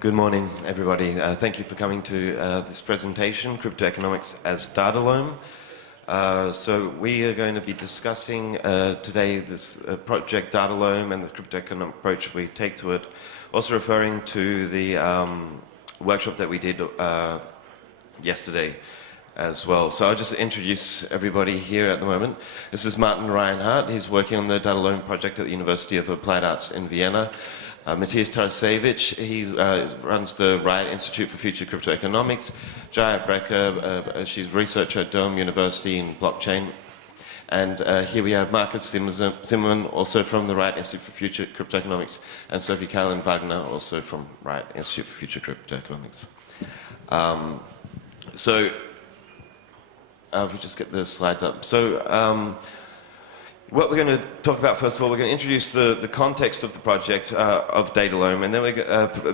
Good morning, everybody. Thank you for coming to this presentation, Cryptoeconomics as Data Loam. So we are going to be discussing today this project Data Loam and the cryptoeconomic approach we take to it, also referring to the workshop that we did yesterday as well. So I'll just introduce everybody here at the moment. This is Martin Reinhart. He's working on the Data Loam project at the University of Applied Arts in Vienna. Matthias Tarasiewicz, he runs the Reinhart Institute for Future Cryptoeconomics. Jaya, Brekke, she's a researcher at Dome University in blockchain. And here we have Marcus Zimmermann, also from the Reinhart Institute for Future Cryptoeconomics, and Sophie-Carolin Wagner, also from Reinhart Institute for Future Cryptoeconomics. If we just get the slides up. So, what we're going to talk about, first of all, we're going to introduce the context of the project of Data Loam, and then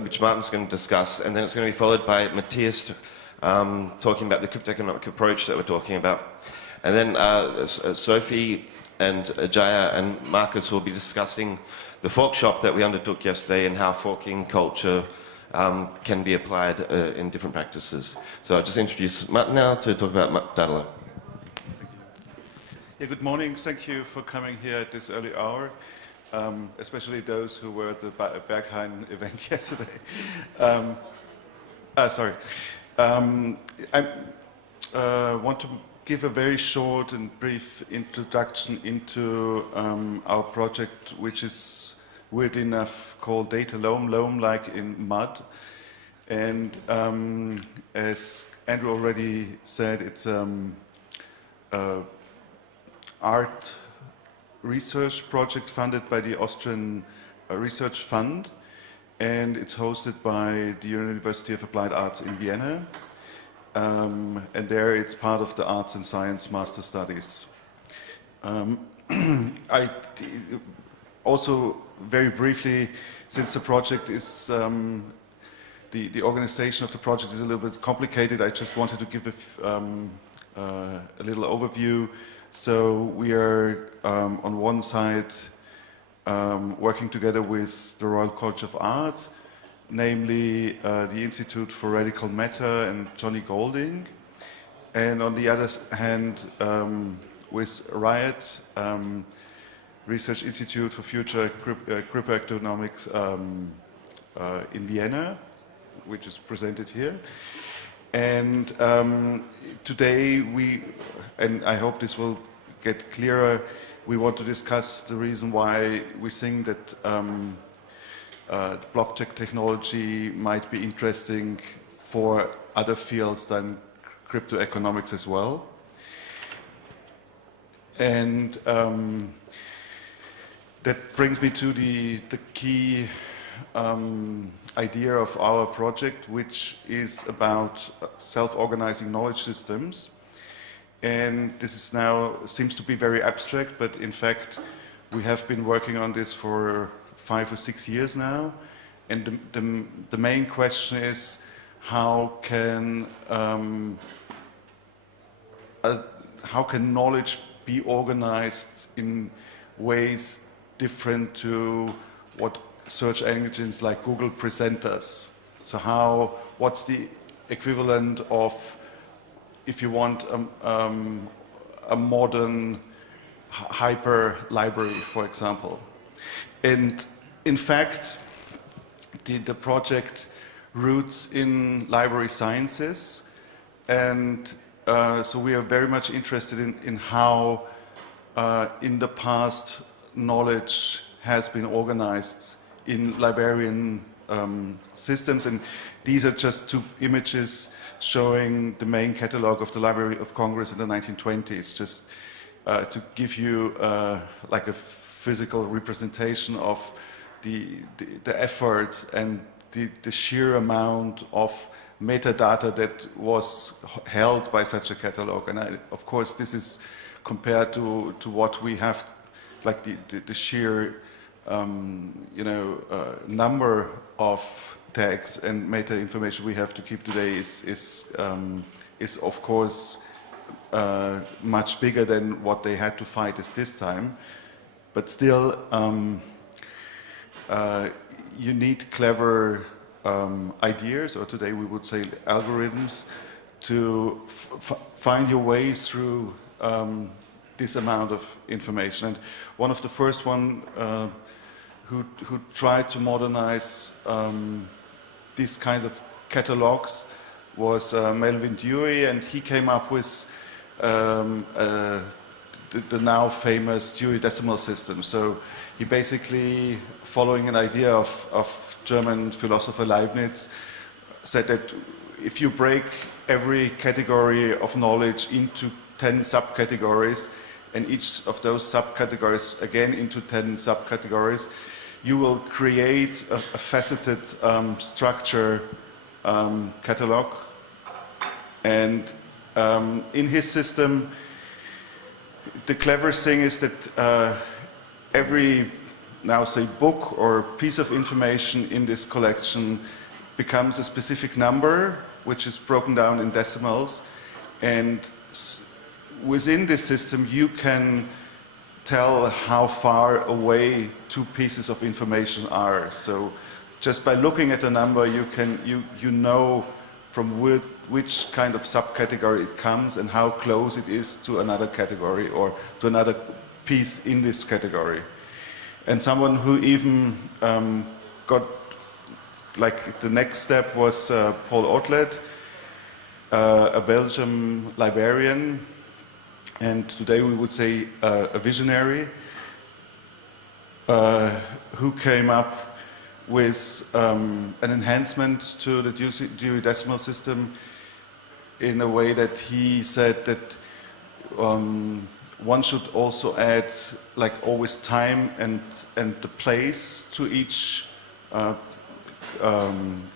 which Martin's going to discuss, and then it's going to be followed by Matthias talking about the cryptoeconomic approach that we're talking about. And then Sophie and Jaya and Marcus will be discussing the fork shop that we undertook yesterday and how forking culture can be applied in different practices. So I'll just introduce Martin now to talk about Data Loam. Yeah, good morning. Thank you for coming here at this early hour, especially those who were at the Berghain event yesterday. I want to give a very short and brief introduction into our project, which is weird enough called Data Loam, loam like in mud. And as Andrew already said, it's art research project funded by the Austrian Research Fund, and it's hosted by the University of Applied Arts in Vienna, and there it's part of the Arts and Science Master Studies. I also, very briefly, since the project is, the organization of the project is a little bit complicated, I just wanted to give a little overview. So we are, on one side, working together with the Royal College of Art, namely the Institute for Radical Matter and Johnny Golding, and on the other hand, with Reinhart, Research Institute for Future Cryptoeconomics in Vienna, which is presented here. And today and I hope this will get clearer, we want to discuss the reason why we think that blockchain technology might be interesting for other fields than cryptoeconomics as well. And that brings me to the key idea of our project, which is about self-organizing knowledge systems. And this is now, seems to be very abstract, but in fact, we have been working on this for 5 or 6 years now. And the main question is, how can knowledge be organized in ways different to what search engines like Google present us? So what's the equivalent of, if you want, a modern hyper library, for example? And in fact, the project roots in library sciences, and so we are very much interested in how in the past knowledge has been organized in librarian systems. And these are just 2 images showing the main catalog of the Library of Congress in the 1920s, just to give you like a physical representation of the effort and the sheer amount of metadata that was held by such a catalog. And of course, this is compared to what we have, like the sheer number of tags and meta information we have to keep today is of course much bigger than what they had to fight at this time. But still, you need clever ideas, or today we would say algorithms, to find your way through this amount of information. And one of the first one who tried to modernize this kind of catalogs was Melvin Dewey, and he came up with the now famous Dewey Decimal System. So he basically, following an idea of German philosopher Leibniz, said that if you break every category of knowledge into 10 subcategories, and each of those subcategories again into 10 subcategories, you will create a faceted structure catalog. And in his system, the clever thing is that every, now say, book or piece of information in this collection becomes a specific number, which is broken down in decimals. And within this system, you can tell how far away two pieces of information are. So just by looking at a number, you know from which kind of subcategory it comes and how close it is to another category or to another piece in this category. And someone who even got, like, the next step was Paul Otlet, a Belgian librarian, and today we would say a visionary, who came up with an enhancement to the Dewey Decimal System in a way that he said that one should also add, like, always time and the place to each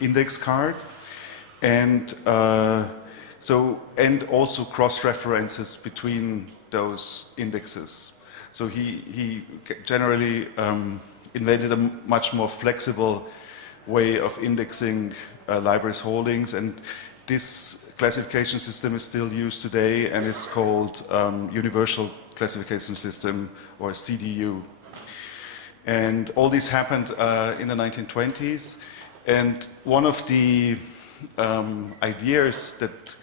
index card, and and also cross-references between those indexes. So he generally invented a much more flexible way of indexing libraries' holdings, and this classification system is still used today, and it's called Universal Classification System, or CDU. And all this happened in the 1920s, and one of the ideas that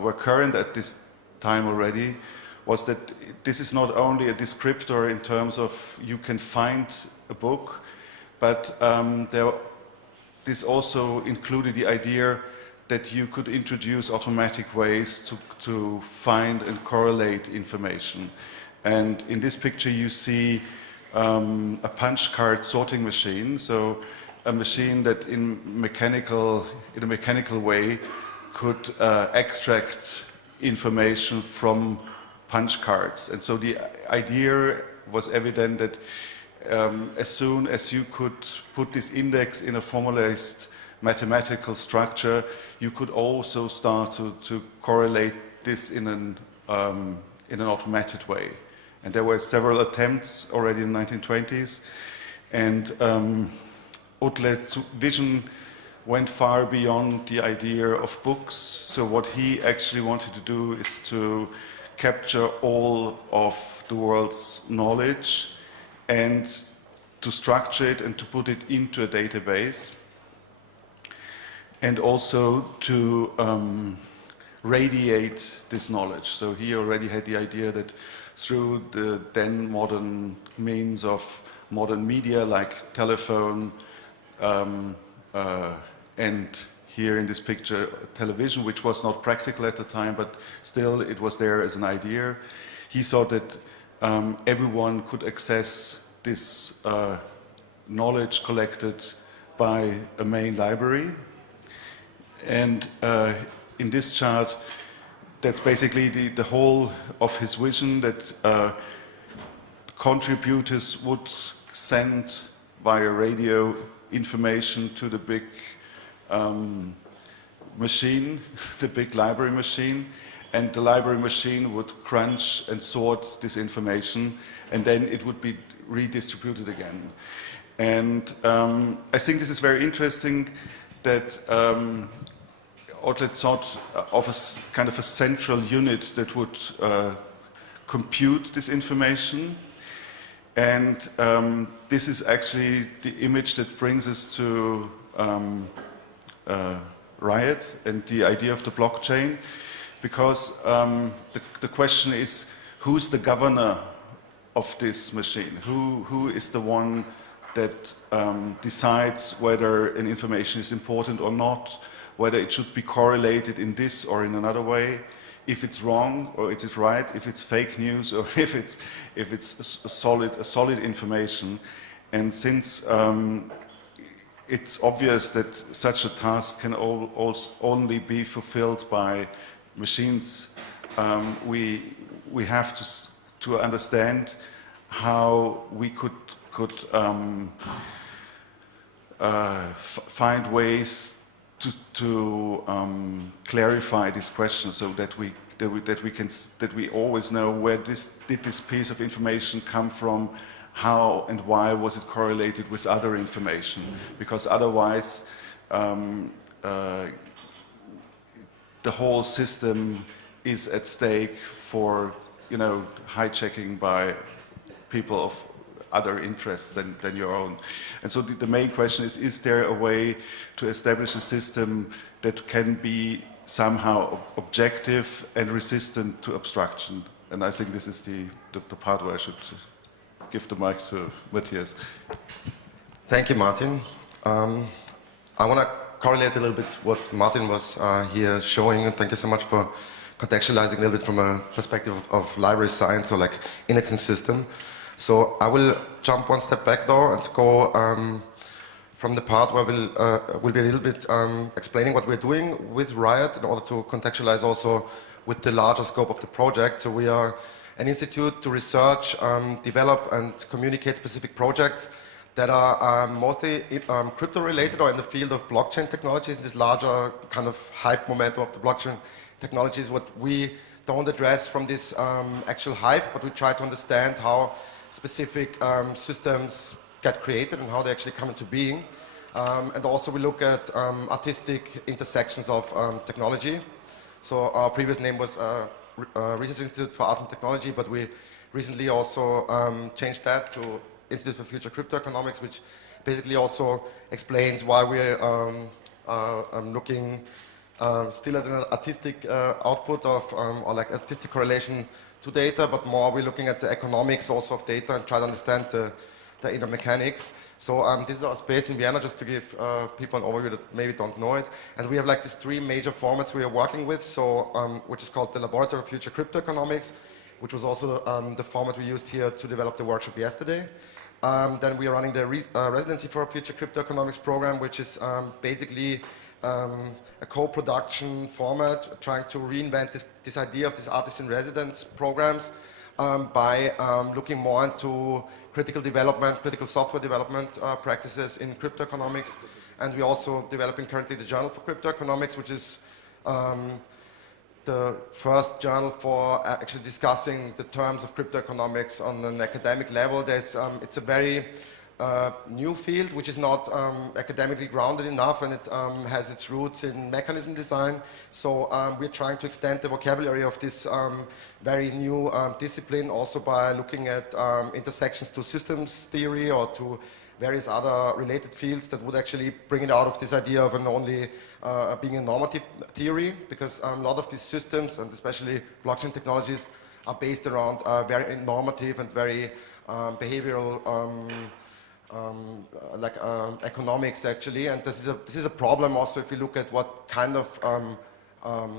were current at this time already was that this is not only a descriptor in terms of you can find a book, but this also included the idea that you could introduce automatic ways to find and correlate information. And in this picture you see a punch card sorting machine, so a machine that in a mechanical way could extract information from punch cards. And so the idea was evident that as soon as you could put this index in a formalized mathematical structure, you could also start to correlate this in an automated way. And there were several attempts already in the 1920s, and Otlet's vision went far beyond the idea of books. So what he actually wanted to do is to capture all of the world's knowledge and to structure it and to put it into a database, and also to radiate this knowledge. So he already had the idea that through the then modern means of modern media like telephone, and here in this picture, television, which was not practical at the time, but still it was there as an idea. He thought that everyone could access this knowledge collected by a main library. And in this chart, that's basically the whole of his vision, that contributors would send via radio information to the big machine, the big library machine, and the library machine would crunch and sort this information, and then it would be redistributed again. And I think this is very interesting that Otlet thought of a kind of a central unit that would compute this information, And this is actually the image that brings us to Riot and the idea of the blockchain, because the question is, who's the governor of this machine? Who is the one that decides whether an information is important or not, whether it should be correlated in this or in another way, if it's wrong or if it's right, if it's fake news or if it's a solid information. And since it's obvious that such a task can only be fulfilled by machines, we have to understand how we could find ways to clarify this question, so that we always know where did this piece of information come from, how and why was it correlated with other information, because otherwise the whole system is at stake for, you know, hijacking by people of other interests than your own. And so the main question is there a way to establish a system that can be somehow objective and resistant to obstruction? And I think this is the part where I should give the mic to Matthias. Thank you, Martin. I want to correlate a little bit what Martin was here showing, and thank you so much for contextualizing a little bit from a perspective of library science or like indexing system. So I will jump one step back though and go from the part where we'll be a little bit explaining what we're doing with Riot in order to contextualize also with the larger scope of the project. So we are an institute to research, develop and communicate specific projects that are mostly crypto related or in the field of blockchain technologies, this larger kind of hype momentum of the blockchain technologies. What we don't address from this actual hype, but we try to understand how specific systems get created and how they actually come into being. And also we look at artistic intersections of technology. So our previous name was Research Institute for Art and Technology, but we recently also changed that to Institute for Future Cryptoeconomics, which basically also explains why we're looking still at an artistic output of, or like artistic correlation to data, but more we're looking at the economics also of data and try to understand the inner mechanics. So this is our space in Vienna, just to give people an overview that maybe don't know it. And we have like these three major formats we are working with, so which is called the Laboratory of Future Cryptoeconomics, which was also the format we used here to develop the workshop yesterday. Then we are running the Residency for Future Cryptoeconomics program, which is basically a co-production format trying to reinvent this idea of these artists in residence programs by looking more into critical development, critical software development practices in cryptoeconomics. And we're also developing currently the Journal for Cryptoeconomics, which is the first journal for actually discussing the terms of cryptoeconomics on an academic level. It's a very new field, which is not academically grounded enough, and it has its roots in mechanism design. So we're trying to extend the vocabulary of this very new discipline also by looking at intersections to systems theory or to various other related fields that would actually bring it out of this idea of an only being a normative theory, because a lot of these systems, and especially blockchain technologies, are based around very normative and very behavioral economics actually. And this is a problem also if you look at what kind of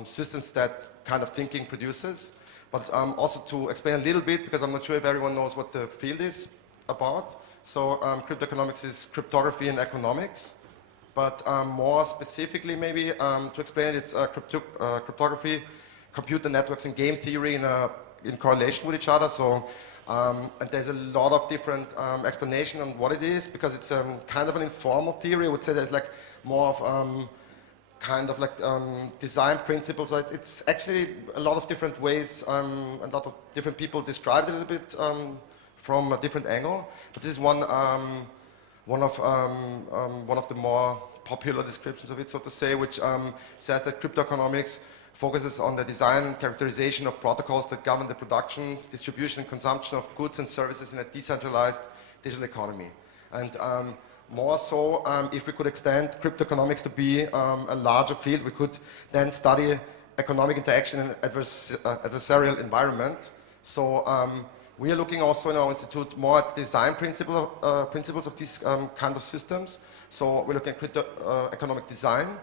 systems that kind of thinking produces. But also to explain a little bit, because I'm not sure if everyone knows what the field is about. So cryptoeconomics is cryptography and economics, but more specifically maybe to explain it, it's cryptography, computer networks and game theory in correlation with each other. So and there's a lot of different explanation on what it is, because it's kind of an informal theory. I would say there's like more of kind of like design principles. So it's actually a lot of different ways, a lot of different people describe it a little bit from a different angle. But this is one of the more popular descriptions of it, so to say, which says that cryptoeconomics focuses on the design and characterization of protocols that govern the production, distribution, and consumption of goods and services in a decentralized digital economy. And more so, if we could extend cryptoeconomics to be a larger field, we could then study economic interaction in an adversarial environment. So we are looking also in our institute more at design principles of these kind of systems. So we're looking at cryptoeconomic design.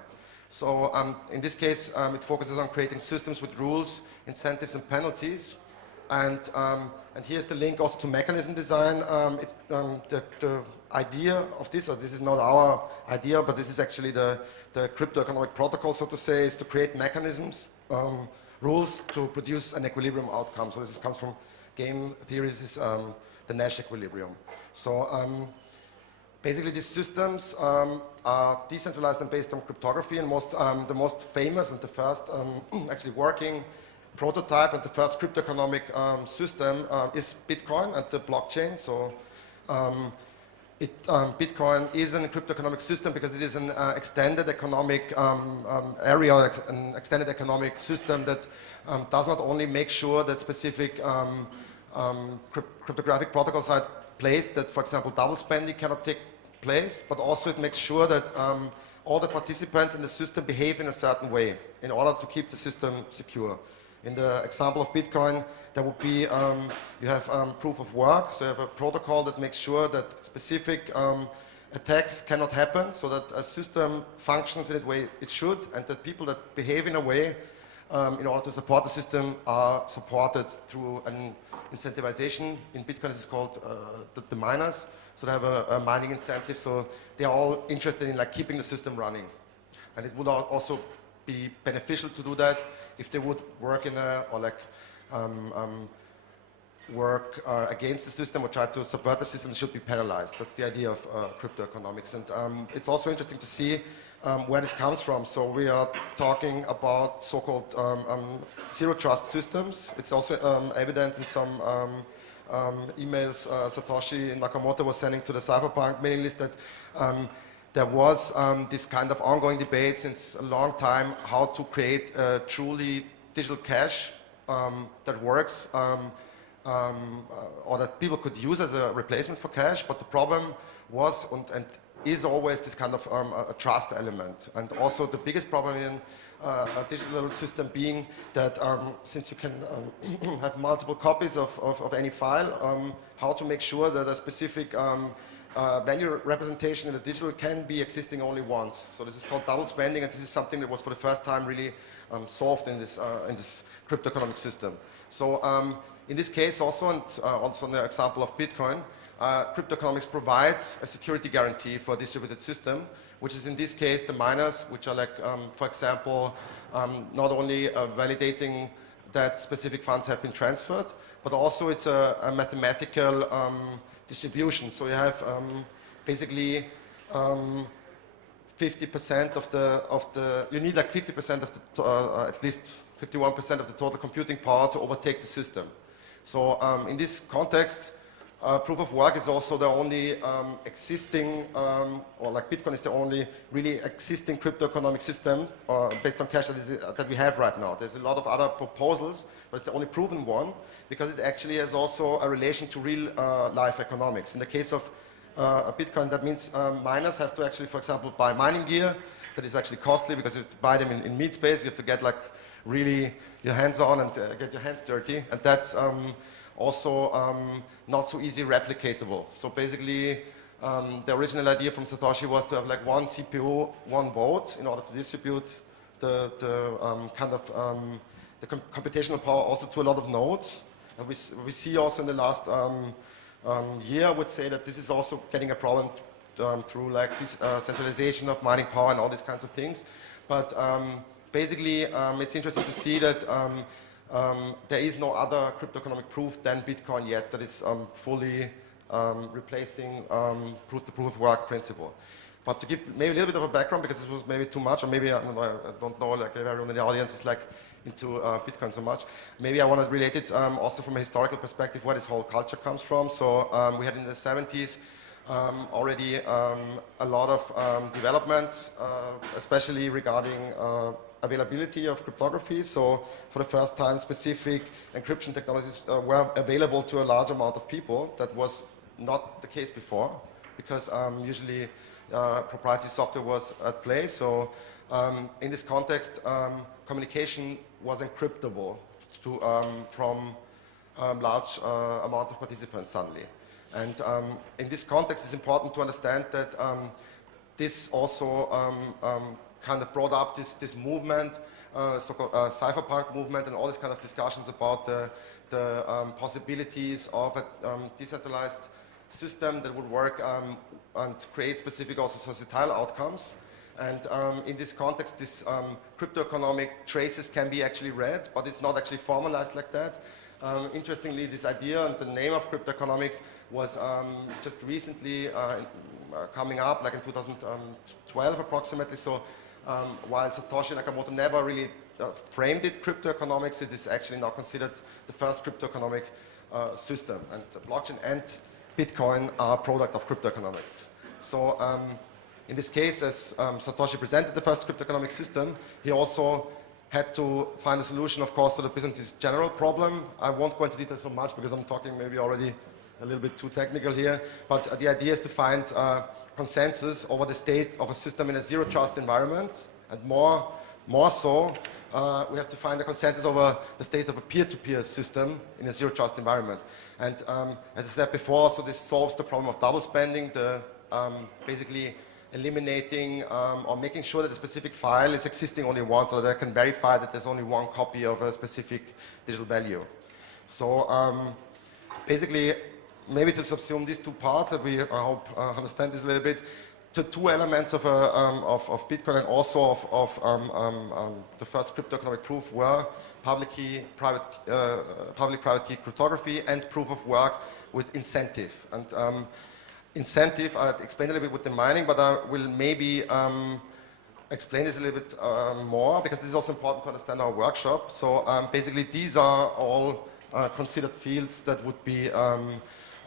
So in this case, it focuses on creating systems with rules, incentives, and penalties. And here's the link also to mechanism design. The idea of this, or this is not our idea, but this is actually the cryptoeconomic protocol, so to say, is to create mechanisms, rules to produce an equilibrium outcome. So this comes from game theory. This is the Nash equilibrium. So basically, these systems are decentralized and based on cryptography, and the most famous and the first actually working prototype and the first cryptoeconomic system is Bitcoin and the blockchain. So Bitcoin is a cryptoeconomic system because it is an extended economic area, an extended economic system that does not only make sure that specific cryptographic protocols are placed, that, for example, double spending cannot take place, but also it makes sure that all the participants in the system behave in a certain way in order to keep the system secure. In the example of Bitcoin, there would be, you have proof of work, so you have a protocol that makes sure that specific attacks cannot happen, so that a system functions in the way it should, and that people that behave in a way in order to support the system are supported through an incentivization. In Bitcoin, this is called the miners. So they have a mining incentive, so they are all interested in like keeping the system running. And it would also be beneficial to do that if they would work in a, or like work against the system or try to subvert the system, should be penalized. That's the idea of cryptoeconomics. And it's also interesting to see where this comes from. So we are talking about so-called zero trust systems. It's also evident in some emails Satoshi Nakamoto was sending to the cypherpunk mailing list that there was this kind of ongoing debate since a long time how to create a truly digital cash that works or that people could use as a replacement for cash. But the problem was and is always this kind of a trust element. And also the biggest problem in a digital system being that since you can have multiple copies of any file, how to make sure that a specific value representation in the digital can be existing only once. So this is called double spending, and this is something that was for the first time really solved in this cryptoeconomic system. So in this case also, and also in the example of Bitcoin, cryptoeconomics provides a security guarantee for a distributed system, which is in this case the miners, which are like, for example, not only validating that specific funds have been transferred, but also it's a mathematical distribution. So you have basically 50% of the, you need like 50% of the, at least 51% of the total computing power to overtake the system. So in this context, proof of work is also the only existing, or like Bitcoin is the only really existing cryptoeconomic system based on cash that we have right now. There's a lot of other proposals, but it's the only proven one because it actually has also a relation to real life economics. In the case of Bitcoin, that means miners have to actually, for example, buy mining gear that is actually costly because you have to buy them in meat space. You have to get like really your hands on and get your hands dirty, and that's also not so easy replicatable. So basically, the original idea from Satoshi was to have like one CPU, one vote in order to distribute the computational power also to a lot of nodes. And we see also in the last year, I would say that this is also getting a problem through like this centralization of mining power and all these kinds of things. But basically, it's interesting to see that there is no other cryptoeconomic proof than Bitcoin yet that is fully replacing the proof of work principle. But to give maybe a little bit of a background, because this was maybe too much, or maybe I don't know, like everyone in the audience is like into Bitcoin so much. Maybe I want to relate it also from a historical perspective where this whole culture comes from. So we had in the 70s already a lot of developments, especially regarding availability of cryptography. So for the first time, specific encryption technologies were available to a large amount of people. That was not the case before, because usually proprietary software was at play. So in this context, communication was encryptable from large amount of participants suddenly. And in this context, it's important to understand that this also kind of brought up this movement, so-called cypherpunk movement, and all these kind of discussions about the possibilities of a decentralized system that would work and create specific also societal outcomes. And in this context, this cryptoeconomic traces can be actually read, but it's not actually formalized like that. Interestingly, this idea and the name of cryptoeconomics was just recently coming up, like in 2012 approximately. So while Satoshi Nakamoto never really framed it cryptoeconomics, it is actually now considered the first cryptoeconomic system. And blockchain and Bitcoin are a product of cryptoeconomics. So in this case, as Satoshi presented the first cryptoeconomic system, he also had to find a solution, of course, to the Byzantine general problem. I won't go into detail so much because I'm talking maybe already a little bit too technical here. But the idea is to find consensus over the state of a system in a zero-trust environment. And more so, we have to find a consensus over the state of a peer-to-peer system in a zero-trust environment. And as I said before, so this solves the problem of double spending, basically eliminating or making sure that a specific file is existing only once, so that I can verify that there's only one copy of a specific digital value. So basically, maybe to subsume these two parts that we, I hope, understand this a little bit, the two elements of Bitcoin and also of the first cryptoeconomic proof were public-private key cryptography and proof of work with incentive. And incentive, I'll explain a little bit with the mining, but I will maybe explain this a little bit more, because this is also important to understand our workshop. So basically, these are all considered fields that would be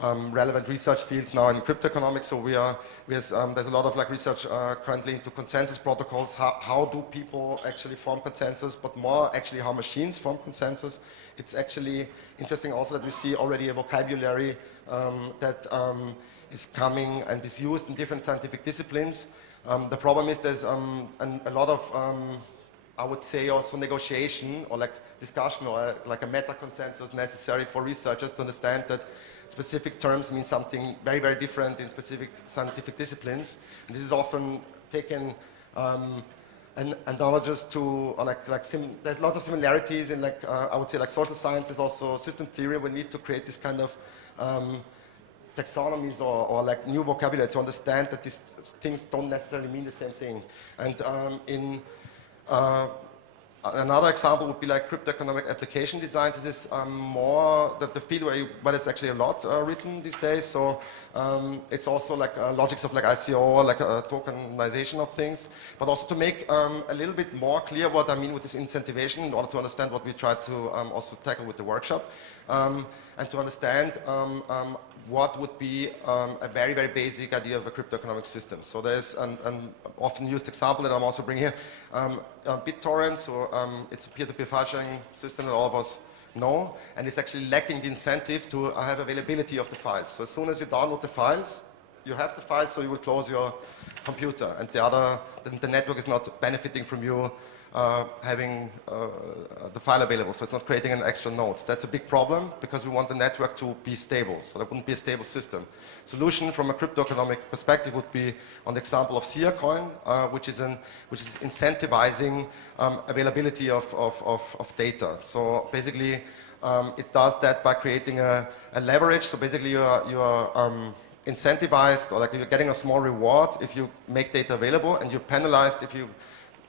relevant research fields now in cryptoeconomics. So there's a lot of research currently into consensus protocols. How do people actually form consensus, but more actually how machines form consensus. It's actually interesting also that we see already a vocabulary that is coming and is used in different scientific disciplines. The problem is there's a lot of, I would say, also negotiation or discussion or a meta-consensus necessary for researchers to understand that specific terms mean something very, very different in specific scientific disciplines. And this is often taken analogous to, there's lots of similarities in I would say social sciences, also system theory. We need to create this kind of taxonomies or new vocabulary to understand that these things don't necessarily mean the same thing. And another example would be cryptoeconomic application designs. This is more the field where there's actually a lot written these days. So it's also logics of ICO, tokenization of things, but also to make a little bit more clear what I mean with this incentivization in order to understand what we try to also tackle with the workshop, and to understand what would be a very, very basic idea of a cryptoeconomic system. So there's an often used example that I'm also bringing here, BitTorrent. So it's a peer-to-peer file sharing system that all of us know, and it's actually lacking the incentive to have availability of the files. So as soon as you download the files, you have the files, so you will close your computer, and the network is not benefiting from you having the file available, so it's not creating an extra node. That's a big problem because we want the network to be stable, so that wouldn't be a stable system. Solution from a cryptoeconomic perspective would be on the example of Sia coin, which is incentivizing availability of data. So basically, it does that by creating a leverage. So basically, you are incentivized, or you're getting a small reward if you make data available, and you're penalized if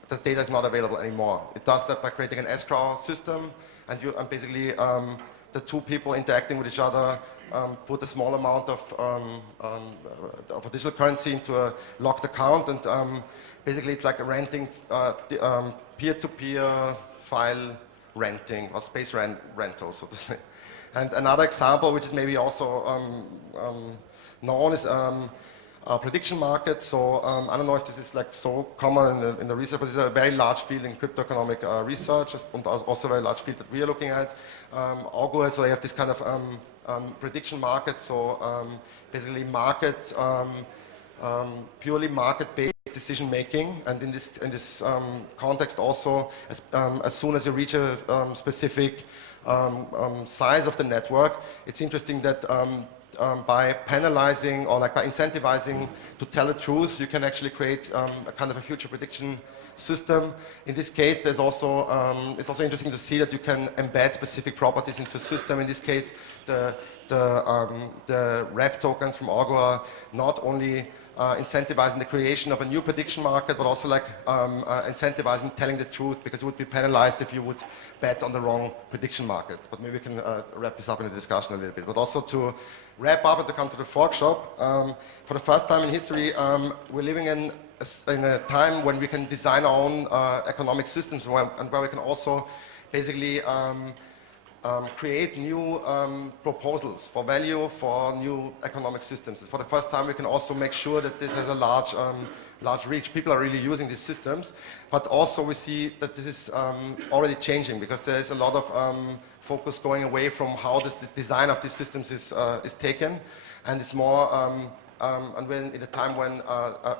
the data is not available anymore. It does that by creating an escrow system, and basically the two people interacting with each other put a small amount of a digital currency into a locked account, and basically it's like a renting, peer-to-peer file renting or space rental, so to say. And another example, which is maybe also known, is prediction market. So I don't know if this is like so common in the research, but it's a very large field in cryptoeconomic research, and also a very large field that we are looking at. Augur, so they have this kind of prediction market, so basically purely market-based decision making, and in this context also, as soon as you reach a specific size of the network, it's interesting that by penalizing or like by incentivizing to tell the truth, you can actually create a kind of a future prediction system. In this case, there's also it's also interesting to see that you can embed specific properties into a system. In this case, the rep tokens from Augur are not only incentivizing the creation of a new prediction market, but also like incentivizing telling the truth, because you would be penalized if you would bet on the wrong prediction market. But maybe we can wrap this up in the discussion a little bit. But also to wrap up and to come to the fork shop, for the first time in history, we're living in a time when we can design our own economic systems, and where we can also basically create new proposals for value for new economic systems. And for the first time, we can also make sure that this has a large reach. People are really using these systems, but also we see that this is already changing, because there is a lot of focus going away from how the design of these systems is taken, and it's more and when in a time when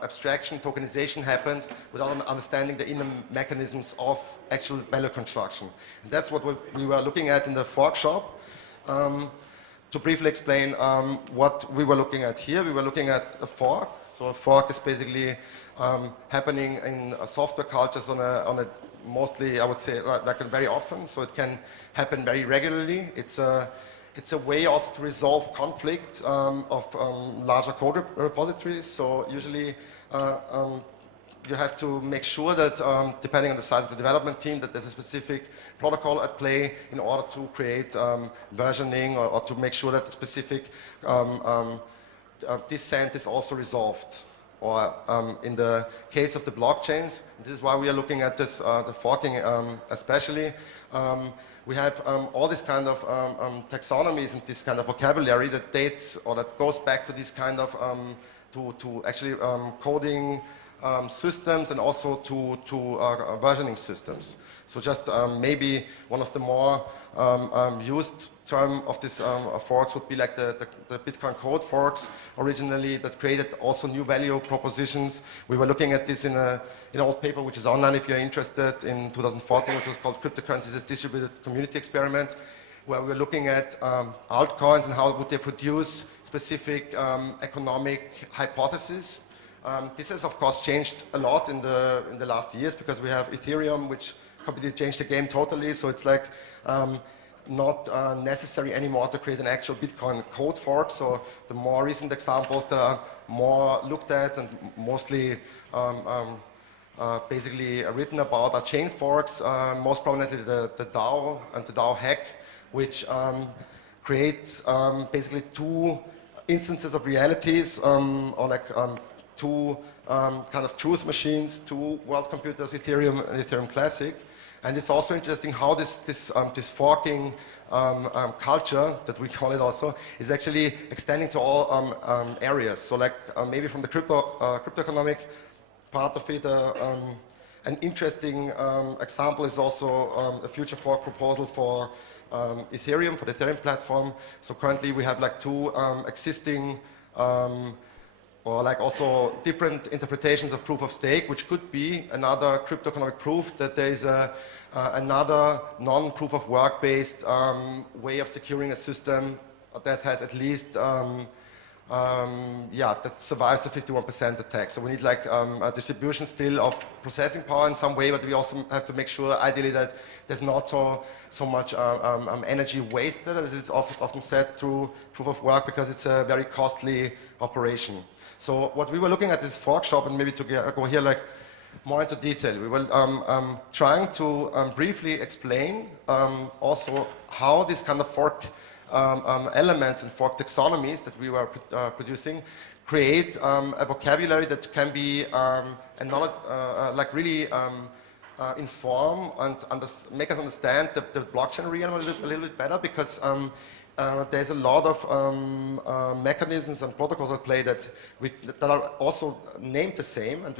abstraction, tokenization happens without understanding the inner mechanisms of actual value construction. And that's what we were looking at in the fork shop. To briefly explain what we were looking at here, we were looking at a fork. So a fork is basically happening in software cultures on a mostly, I would say, like very often. So it can happen very regularly. It's a way also to resolve conflict of larger code repositories. So usually you have to make sure that, depending on the size of the development team, that there's a specific protocol at play in order to create versioning, or to make sure that the specific dissent is also resolved. Or in the case of the blockchains, this is why we are looking at this, the forking especially. We have all this kind of taxonomies and this kind of vocabulary that dates, or that goes back to this kind of to actually coding systems, and also to versioning systems. So just maybe one of the more used term of this forks would be like the Bitcoin code forks originally, that created also new value propositions. We were looking at this in an old paper which is online if you're interested, in 2014, which was called Cryptocurrencies as Distributed Community Experiment, where we were looking at altcoins and how would they produce specific economic hypotheses. This has of course changed a lot in the last years, because we have Ethereum, which completely changed the game totally. So it's like not necessary anymore to create an actual Bitcoin code fork. So the more recent examples that are more looked at and mostly basically written about are chain forks, most prominently the DAO and the DAO hack, which creates basically two instances of realities, or like two kind of truth machines, two world computers, Ethereum and Ethereum Classic. And it's also interesting how this forking culture, that we call it also, is actually extending to all areas. So like maybe from the cryptoeconomic part of it, an interesting example is also a future fork proposal for Ethereum, for the Ethereum platform. So currently we have like two existing or like also different interpretations of proof of stake, which could be another cryptoeconomic proof that there is another non-proof of work based way of securing a system that has at least, that survives the 51% attack. So we need like a distribution still of processing power in some way, but we also have to make sure ideally that there's not so much energy wasted, as it's often said, through proof of work, because it's a very costly operation. So what we were looking at this fork shop, and maybe to go here like more into detail, we were trying to briefly explain also how this kind of fork elements and fork taxonomies that we were producing create a vocabulary that can be like really inform and make us understand the blockchain realm a little bit better, because there's a lot of mechanisms and protocols at play that are also named the same. And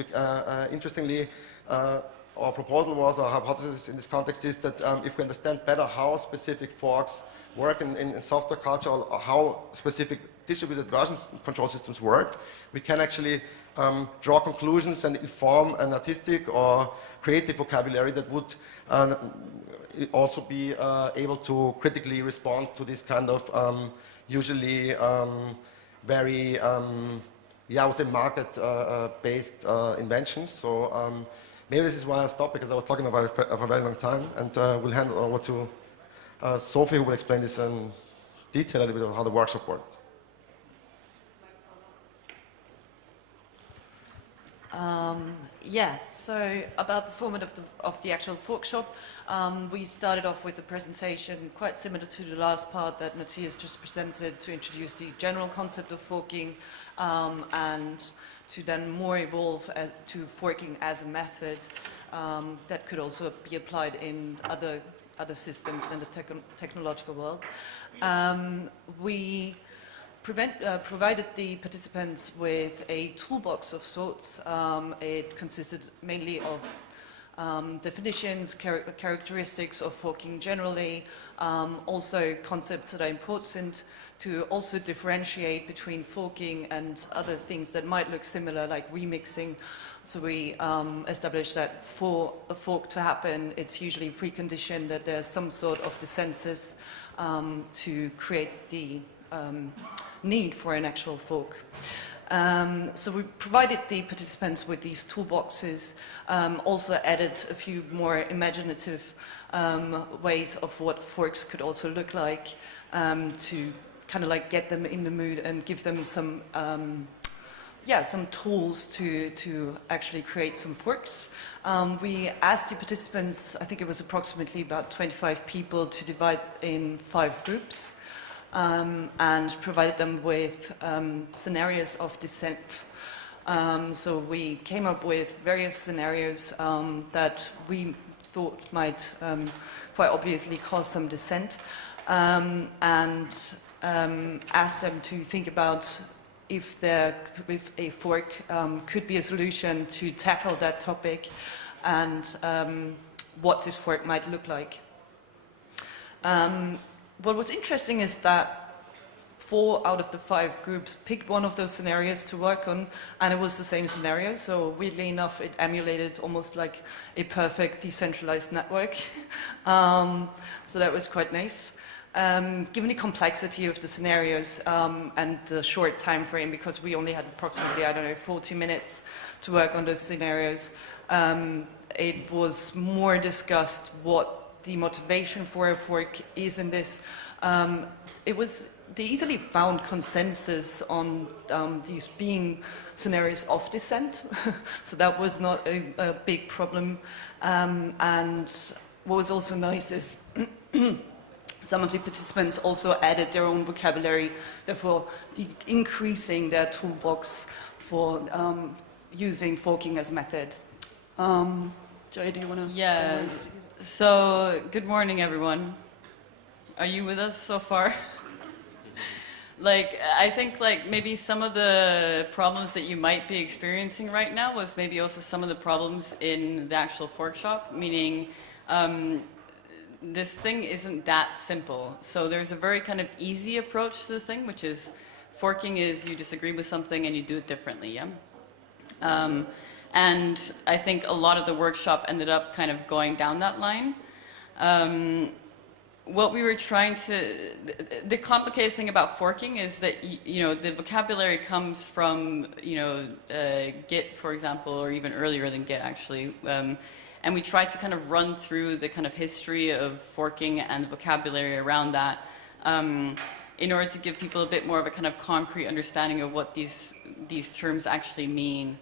interestingly, our proposal was, our hypothesis in this context is that if we understand better how specific forks work in software culture, or how specific distributed version control systems work, we can actually draw conclusions and inform an artistic or creative vocabulary that would also be able to critically respond to this kind of usually very, yeah, I would say market-based inventions. So maybe this is why I stopped, because I was talking about it for a very long time, and we'll hand it over to Sophie, who will explain this in detail a little bit of how the workshop worked. Yeah, so about the format of the actual workshop, we started off with a presentation quite similar to the last part that Matthias just presented, to introduce the general concept of forking, and to then more evolve to forking as a method that could also be applied in other systems than the technological world. We provided the participants with a toolbox of sorts. It consisted mainly of definitions, characteristics of forking generally, also concepts that are important to also differentiate between forking and other things that might look similar, like remixing. So we established that for a fork to happen, it's usually preconditioned that there's some sort of dissensus to create the need for an actual fork. So we provided the participants with these toolboxes, also added a few more imaginative ways of what forks could also look like, to kind of like get them in the mood and give them some some tools to actually create some forks. We asked the participants, I think it was approximately about 25 people, to divide in 5 groups. And provided them with scenarios of dissent. So we came up with various scenarios that we thought might quite obviously cause some dissent, and asked them to think about if a fork could be a solution to tackle that topic, and what this fork might look like. What was interesting is that 4 out of the 5 groups picked one of those scenarios to work on, and it was the same scenario. So weirdly enough, it emulated almost like a perfect decentralized network. So that was quite nice. Given the complexity of the scenarios and the short time frame, because we only had approximately, I don't know, 40 minutes to work on those scenarios, it was more discussed what the motivation for a fork is in this. They easily found consensus on these being scenarios of dissent, so that was not a big problem. And what was also nice is some of the participants also added their own vocabulary, therefore increasing their toolbox for using forking as a method. Jaya, do you want to? Yeah. So, good morning, everyone. Are you with us so far? I think maybe some of the problems that you might be experiencing right now was maybe also some of the problems in the actual fork shop, meaning this thing isn't that simple. So there's a very kind of easy approach to the thing, which is forking is you disagree with something and you do it differently, yeah? And I think a lot of the workshop ended up kind of going down that line. What we were trying to, the complicated thing about forking is that, the vocabulary comes from, Git, for example, or even earlier than Git, actually. And we tried to kind of run through the kind of history of forking and the vocabulary around that in order to give people a bit more of a kind of concrete understanding of what these terms actually mean.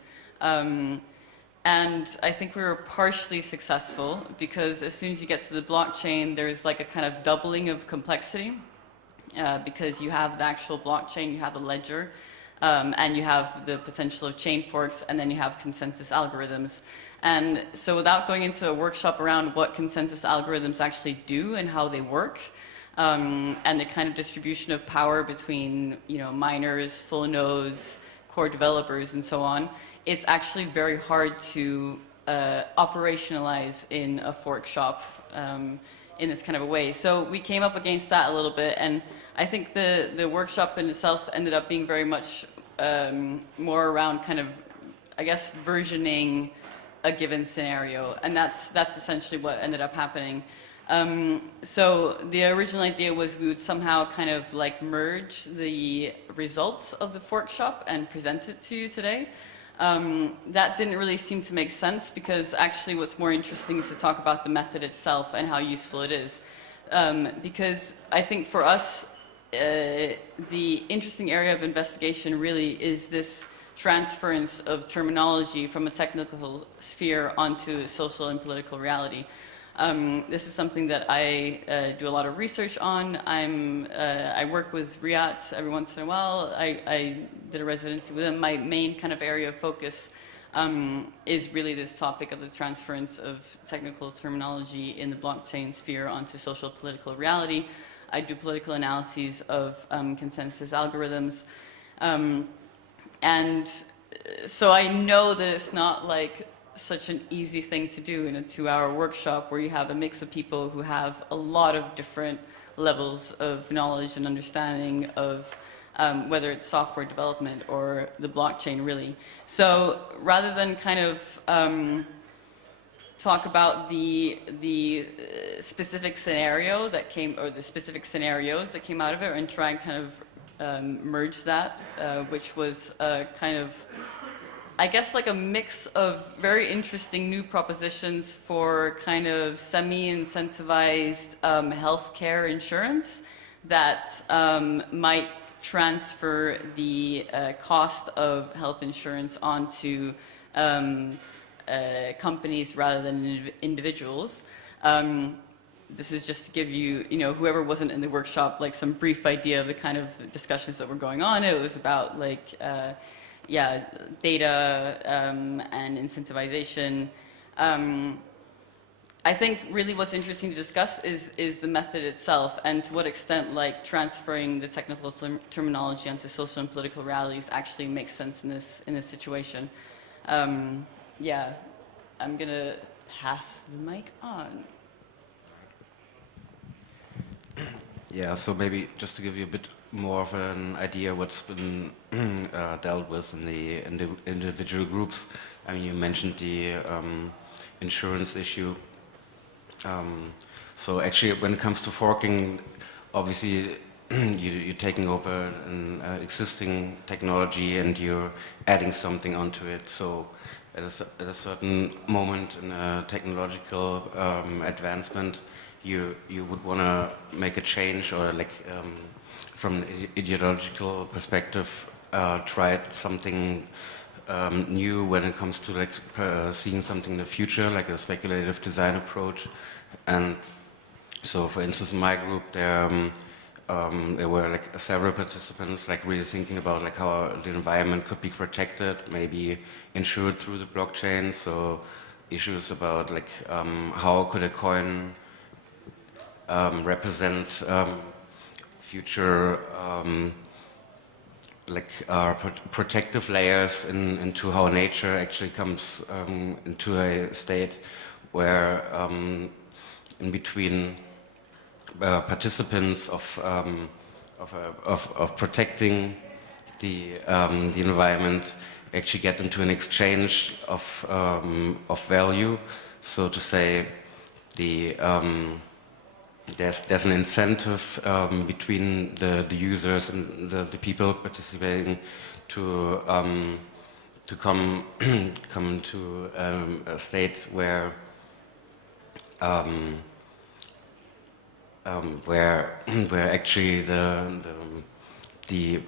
And I think we were partially successful, because as soon as you get to the blockchain, there's like a kind of doubling of complexity, because you have the actual blockchain, you have a ledger, and you have the potential of chain forks, and then you have consensus algorithms. And so without going into a workshop around what consensus algorithms actually do and how they work, and the kind of distribution of power between, miners, full nodes, core developers, and so on, it's actually very hard to operationalize in a fork shop in this kind of a way. So we came up against that a little bit, and I think the workshop in itself ended up being very much more around kind of, I guess, versioning a given scenario, and that's essentially what ended up happening. So the original idea was we would somehow kind of like merge the results of the fork shop and present it to you today. That didn't really seem to make sense, because actually what's more interesting is to talk about the method itself and how useful it is. Because I think for us, the interesting area of investigation really is this transference of terminology from a technical sphere onto social and political reality. This is something that I do a lot of research on. I work with Reinhart every once in a while. I did a residency with him. My main kind of area of focus is really this topic of the transference of technical terminology in the blockchain sphere onto social political reality. I do political analyses of consensus algorithms. And so I know that it's not like such an easy thing to do in a 2-hour workshop where you have a mix of people who have a lot of different levels of knowledge and understanding of whether it's software development or the blockchain, really. So rather than kind of talk about the specific scenario that came, or the specific scenarios that came out of it, and try and kind of merge that, which was kind of, I guess, like a mix of very interesting new propositions for kind of semi-incentivized healthcare insurance that might transfer the cost of health insurance onto companies rather than individuals. This is just to give you, whoever wasn't in the workshop, like some brief idea of the kind of discussions that were going on. It was about like data and incentivization. I think really what's interesting to discuss is the method itself, and to what extent like transferring the technical terminology onto social and political realities actually makes sense in this situation. Yeah, I'm gonna pass the mic on. Yeah, so maybe just to give you a bit more of an idea what's been dealt with in the individual groups. I mean, you mentioned the insurance issue. So actually, when it comes to forking, obviously you're taking over an existing technology and you're adding something onto it. So at a certain moment in a technological advancement, you would want to make a change, or like from an ideological perspective, try something new when it comes to like seeing something in the future, like a speculative design approach. And so, for instance, in my group, there were like several participants like really thinking about like how the environment could be protected, maybe insured through the blockchain. So issues about like how could a coin represent future protective layers into how nature actually comes into a state where in between participants of protecting the environment actually get into an exchange of value. So to say, there's an incentive between the users and the people participating to come to a state where actually the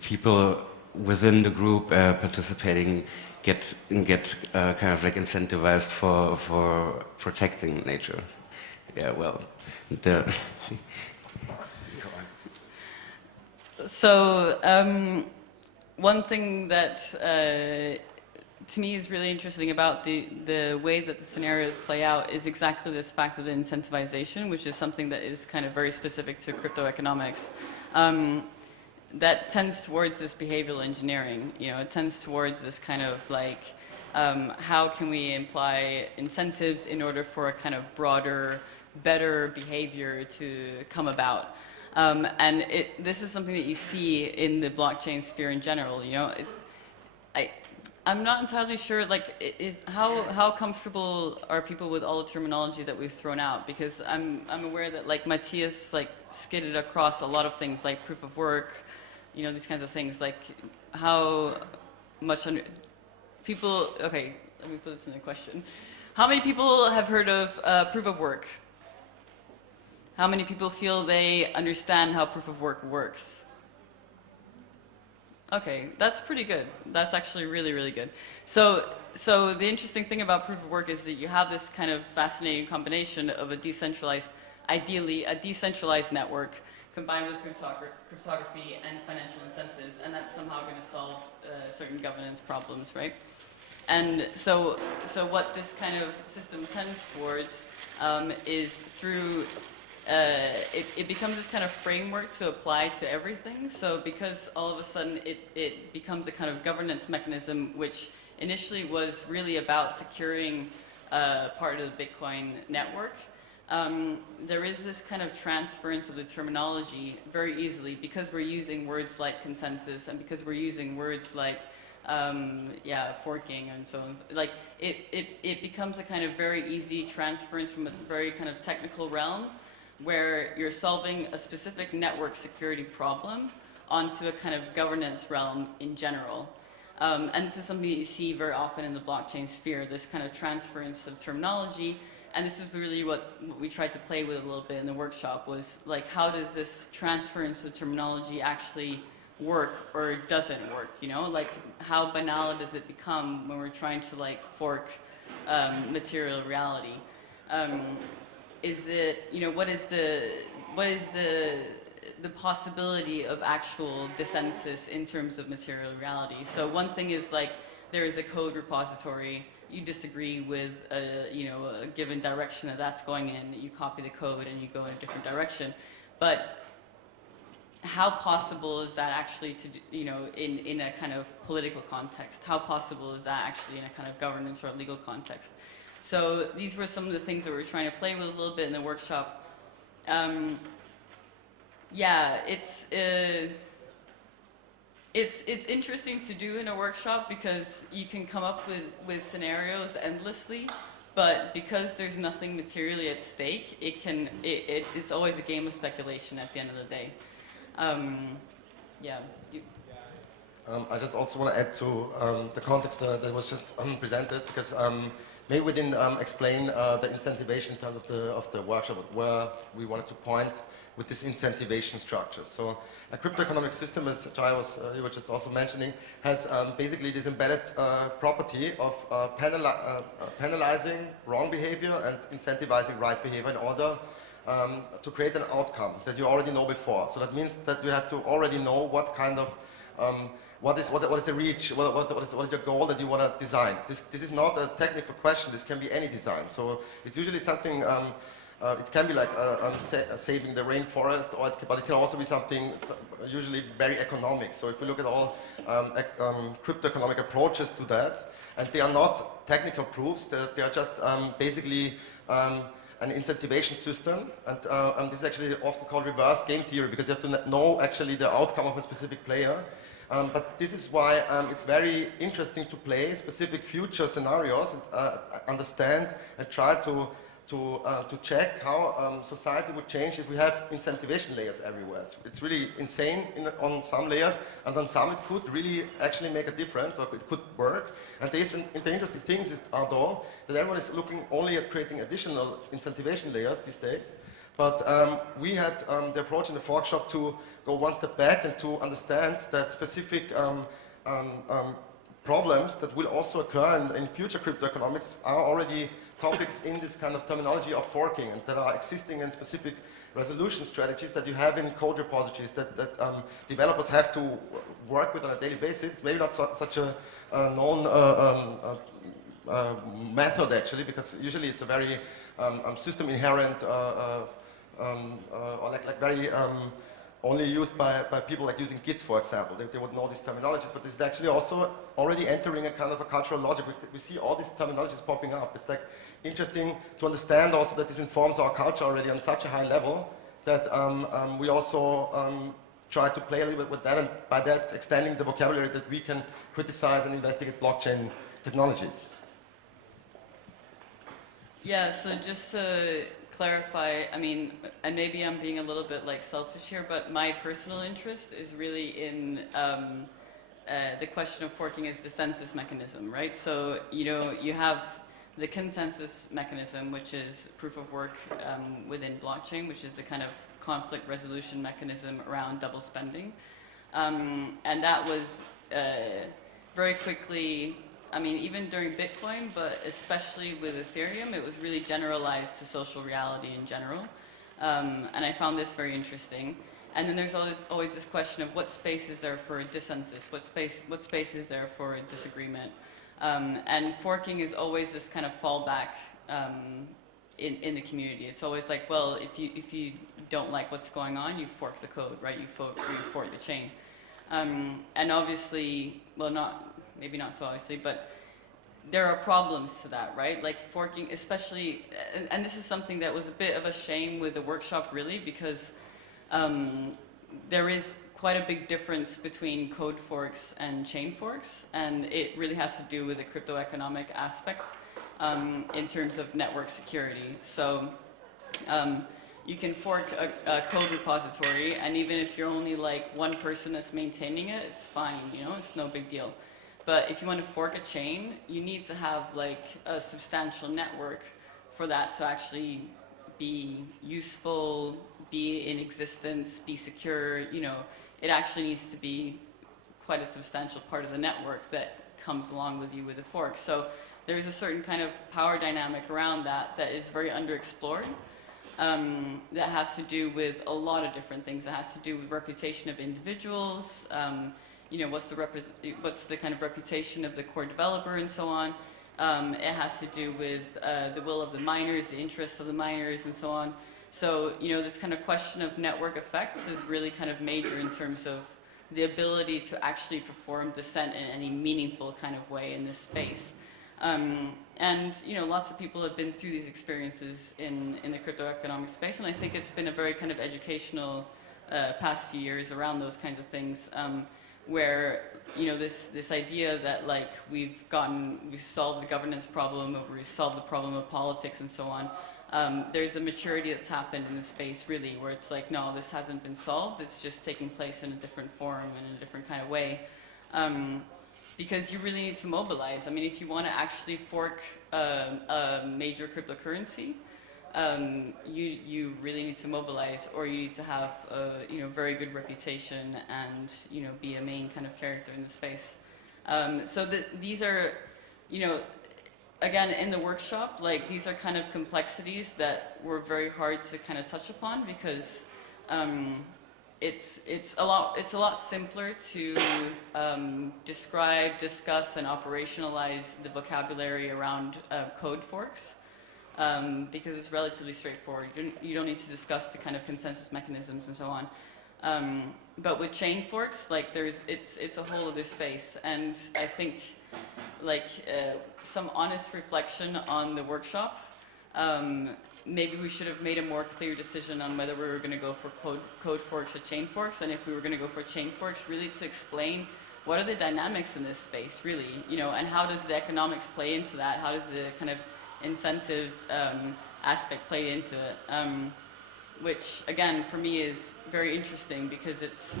people within the group participating get kind of like incentivized for protecting nature. Yeah, well, So one thing that to me is really interesting about the way that the scenarios play out is exactly this fact of the incentivization, which is something that is kind of very specific to cryptoeconomics. That tends towards this behavioral engineering. You know, it tends towards this kind of like, how can we imply incentives in order for a kind of broader, better behavior to come about? And this is something that you see in the blockchain sphere in general. You know, I'm not entirely sure, like, how comfortable are people with all the terminology that we've thrown out? Because I'm aware that, like, Matthias, like, skidded across a lot of things, like proof of work, you know, these kinds of things. Like, how much people, okay, let me put this in a question. How many people have heard of proof of work? How many people feel they understand how proof of work works? Okay, that's pretty good. That's actually really, really good. So the interesting thing about proof of work is that you have this kind of fascinating combination of a decentralized, ideally a decentralized network combined with cryptography and financial incentives, and that's somehow going to solve certain governance problems, right? And so what this kind of system tends towards is through it becomes this kind of framework to apply to everything. So because all of a sudden it becomes a kind of governance mechanism, which initially was really about securing part of the Bitcoin network, there is this kind of transference of the terminology very easily because we're using words like consensus and because we're using words like forking and so on. Like it becomes a kind of very easy transference from a very kind of technical realm where you're solving a specific network security problem onto a kind of governance realm in general. And this is something that you see very often in the blockchain sphere, this kind of transference of terminology. And this is really what we tried to play with a little bit in the workshop, was like, how does this transference of terminology actually work or doesn't work, you know? Like, how banal does it become when we're trying to, like, fork material reality? Is it, you know, what is the possibility of actual dissensus in terms of material reality? So one thing is, like, there is a code repository, you disagree with a given direction that's going in, you copy the code and you go in a different direction. But how possible is that actually to, you know, in a kind of political context? How possible is that actually in a kind of governance or legal context? So these were some of the things that we were trying to play with a little bit in the workshop. It's interesting to do in a workshop because you can come up with scenarios endlessly, but because there's nothing materially at stake, it's always a game of speculation at the end of the day. I just also want to add to the context that was just presented, because maybe we didn't explain the incentivization in terms of the workshop, where we wanted to point with this incentivization structure. So a cryptoeconomic system, as Jaya you were just also mentioning, has basically this embedded property of penalizing wrong behavior and incentivizing right behavior in order to create an outcome that you already know before. So that means that you have to already know what kind of what is the reach, what is your goal that you want to design. This is not a technical question, this can be any design. So it's usually something, it can be like saving the rainforest, but it can also be something usually very economic. So if we look at all cryptoeconomic approaches to that, and they are not technical proofs, they are just basically an incentivization system, and this is actually often called reverse game theory, because you have to know actually the outcome of a specific player. But this is why it's very interesting to play specific future scenarios and understand and try to check how society would change if we have incentivization layers everywhere. It's really insane on some layers, and on some it could really actually make a difference, or it could work. And the interesting things are though that everyone is looking only at creating additional incentivization layers these days. But we had the approach in the workshop to go one step back and to understand that specific problems that will also occur in future cryptoeconomics are already topics in this kind of terminology of forking, and that are existing in specific resolution strategies that you have in code repositories that developers have to work with on a daily basis. Maybe not such a known method actually, because usually it's a very system inherent or like very only used by people like using Git, for example. They would know these terminologies, but this is actually also already entering a kind of a cultural logic. We see all these terminologies popping up. It's like interesting to understand also that this informs our culture already on such a high level that we also try to play a little bit with that, and by that extending the vocabulary that we can criticize and investigate blockchain technologies. Yeah, so just to clarify, I mean, and maybe I'm being a little bit like selfish here, but my personal interest is really in the question of forking as the consensus mechanism, right? So, you know, you have the consensus mechanism, which is proof of work within blockchain, which is the kind of conflict resolution mechanism around double spending. And that was very quickly, I mean, even during Bitcoin, but especially with Ethereum, it was really generalized to social reality in general. And I found this very interesting. And then there's always this question of what space is there for dissensus? What space is there for disagreement? And forking is always this kind of fallback in the community. It's always like, well, if you don't like what's going on, you fork the code, right? You fork the chain. And obviously, well, maybe not so obviously, but there are problems to that, right? Like forking, especially, and this is something that was a bit of a shame with the workshop, really, because there is quite a big difference between code forks and chain forks, and it really has to do with the cryptoeconomic aspect in terms of network security. So you can fork a code repository, and even if you're only like one person that's maintaining it, it's fine, you know, it's no big deal. But if you want to fork a chain, you need to have like a substantial network for that to actually be useful, be in existence, be secure. You know, it actually needs to be quite a substantial part of the network that comes along with you with a fork. So there's a certain kind of power dynamic around that is very underexplored. That has to do with a lot of different things. It has to do with reputation of individuals. You know, what's the kind of reputation of the core developer and so on. It has to do with the will of the miners, the interests of the miners and so on. So, you know, this kind of question of network effects is really kind of major in terms of the ability to actually perform dissent in any meaningful kind of way in this space. And, you know, lots of people have been through these experiences in the cryptoeconomic space, and I think it's been a very kind of educational past few years around those kinds of things. Where, you know, this idea that like we've solved the governance problem, or we've solved the problem of politics and so on. There's a maturity that's happened in the space really, where it's like, no, this hasn't been solved. It's just taking place in a different form and in a different kind of way. Because you really need to mobilize. I mean, if you want to actually fork a major cryptocurrency, you really need to mobilize, or you need to have a very good reputation and be a main kind of character in the space. So these are, again, in the workshop, like these are kind of complexities that were very hard to kind of touch upon, because it's a lot simpler to describe, discuss, and operationalize the vocabulary around code forks. Because it's relatively straightforward. You don't need to discuss the kind of consensus mechanisms and so on. But with chain forks, like it's a whole other space. And I think like some honest reflection on the workshop, maybe we should have made a more clear decision on whether we were going to go for code forks or chain forks, and if we were going to go for chain forks, really to explain what are the dynamics in this space, really, and how does the economics play into that? How does the kind of incentive aspect play into it, which again for me is very interesting, because it's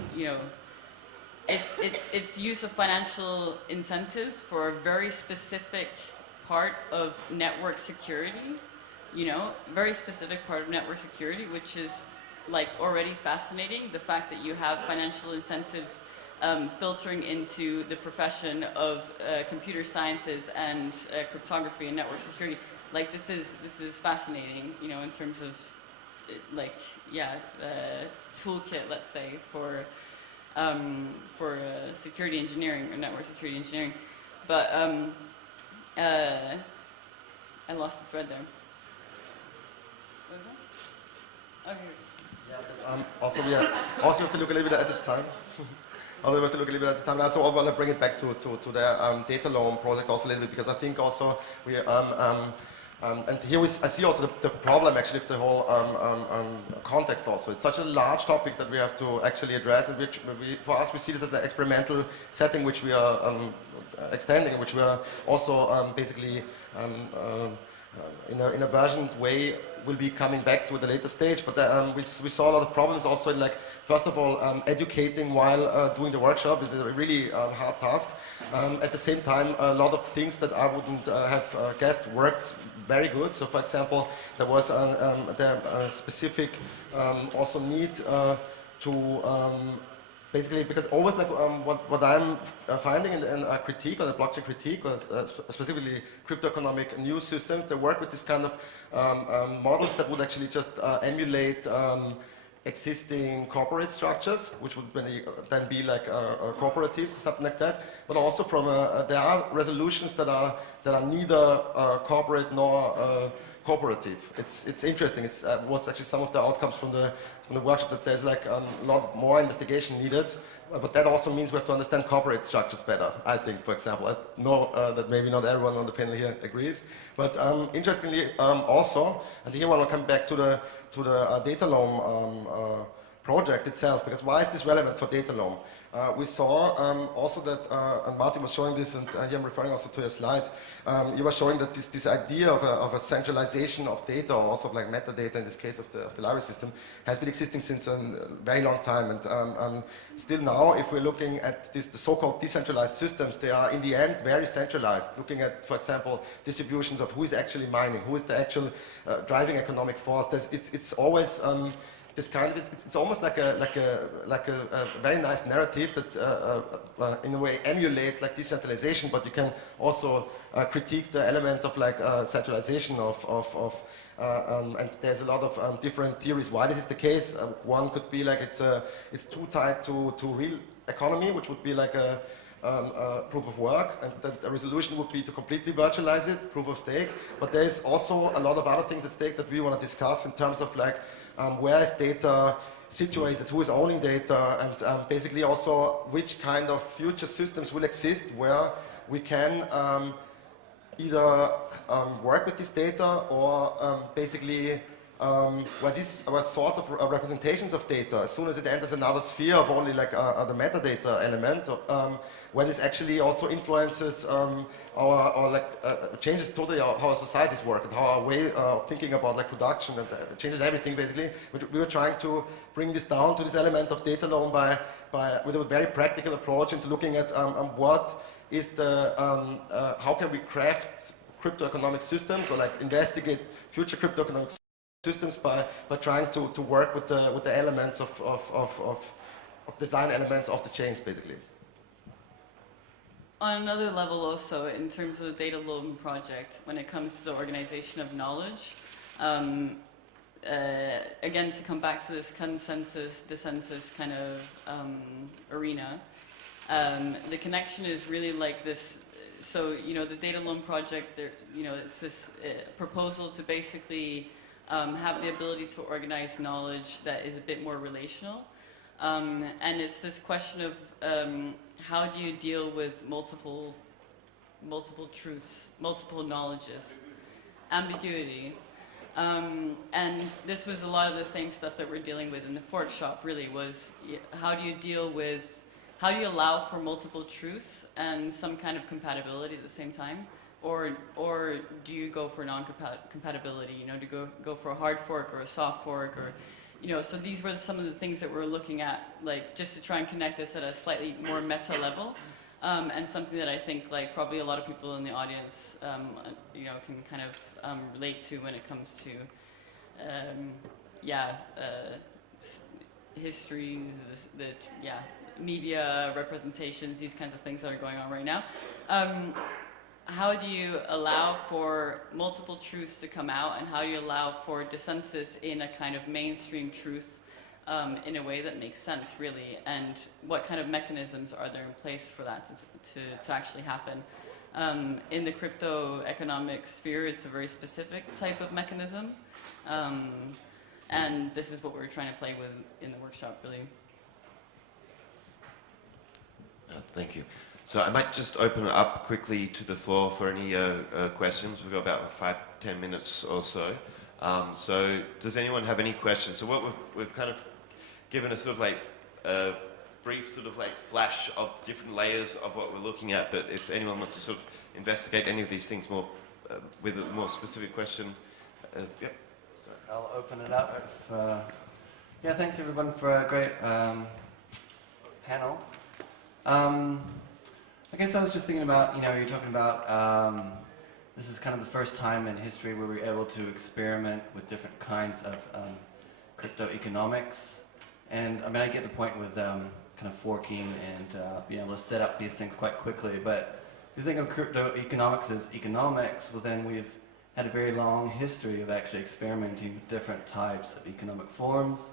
it's use of financial incentives for a very specific part of network security, very specific part of network security, which is like already fascinating. The fact that you have financial incentives filtering into the profession of computer sciences and cryptography and network security. Like this is fascinating, you know, in terms of toolkit, let's say, for security engineering or network security engineering. But I lost the thread there. What was that? Oh, here. Yeah, also have to look a little bit at the time. Also have to look a little bit at the time. Also, I want to bring it back to the Data Loam project also a little bit, because I think also we and here I see also the problem actually of the whole context also. It's such a large topic that we have to actually address, and which for us we see this as an experimental setting which we are extending, which we are also basically in a versioned way will be coming back to at a later stage. But we saw a lot of problems also in, like, first of all, educating while doing the workshop is a really hard task. At the same time, a lot of things that I wouldn't have guessed worked very good. So, for example, there was a specific also need to basically, because always like what I'm finding in a critique, or the blockchain critique, or specifically cryptoeconomic new systems, they work with this kind of models that would actually just emulate existing corporate structures, which would then be like cooperatives or something like that. But also from there are resolutions that are neither corporate nor cooperative. It's interesting. It was actually some of the outcomes from the workshop, that there's like a lot more investigation needed, but that also means we have to understand corporate structures better, I think, for example. I know that maybe not everyone on the panel here agrees, but interestingly also, and here I want to come back to the Data Loam project itself, because why is this relevant for Data Loam? We saw also that, and Martin was showing this, and here I'm referring also to your slide, you were showing that this idea of a centralization of data, or also of like metadata in this case of the library system, has been existing since a very long time. And still now, if we're looking at the so-called decentralized systems, they are in the end very centralized, looking at, for example, distributions of who is actually mining, who is the actual driving economic force. It's always this kind of, it's almost like a very nice narrative that in a way emulates like decentralization, but you can also critique the element of like centralization and there's a lot of different theories why this is the case. One could be like it's too tied to real economy, which would be like a proof of work, and that the resolution would be to completely virtualize it, proof of stake. But there's also a lot of other things at stake that we want to discuss in terms of like where is data situated, who is owning data, and basically also which kind of future systems will exist where we can either work with this data, or basically where these sorts of representations of data, as soon as it enters another sphere of only like the metadata element, where this actually also influences changes totally how our societies work and how our way of thinking about like production, and changes everything basically. We were trying to bring this down to this element of Data Loam with a very practical approach into looking at what is the how can we craft cryptoeconomic systems, or like investigate future cryptoeconomic systems by trying to work with the elements of design elements of the chains basically. On another level also, in terms of the Data Loam project, when it comes to the organization of knowledge, again, to come back to this consensus, dissensus kind of arena, the connection is really like this. So, you know, the Data Loam project, you know, it's this proposal to basically have the ability to organize knowledge that is a bit more relational. And it's this question of how do you deal with multiple truths, multiple knowledges, ambiguity. And this was a lot of the same stuff that we're dealing with in the workshop, really, was how do you allow for multiple truths and some kind of compatibility at the same time? Or do you go for non-compatibility, you know, to go for a hard fork or a soft fork, or, you know, so these were some of the things that we're looking at, like, just to try and connect this at a slightly more meta level, and something that I think, like, probably a lot of people in the audience, you know, can kind of relate to when it comes to, histories, media representations, these kinds of things that are going on right now. How do you allow for multiple truths to come out, and how do you allow for dissensus in a kind of mainstream truth in a way that makes sense, really? And what kind of mechanisms are there in place for that to actually happen? In the crypto-economic sphere, it's a very specific type of mechanism. And this is what we're trying to play with in the workshop, really. Thank you. So I might just open it up quickly to the floor for any questions. We've got about 5-10 minutes or so. So does anyone have any questions? So what we've kind of given a sort of like a brief sort of like flash of different layers of what we're looking at, but if anyone wants to sort of investigate any of these things more with a more specific question, yep. Sorry. I'll open it up. Yeah, thanks everyone for a great panel. I guess I was just thinking about, you're talking about this is kind of the first time in history where we're able to experiment with different kinds of cryptoeconomics. And I mean, I get the point with kind of forking and being able to set up these things quite quickly. But if you think of cryptoeconomics as economics, well then we've had a very long history of actually experimenting with different types of economic forms.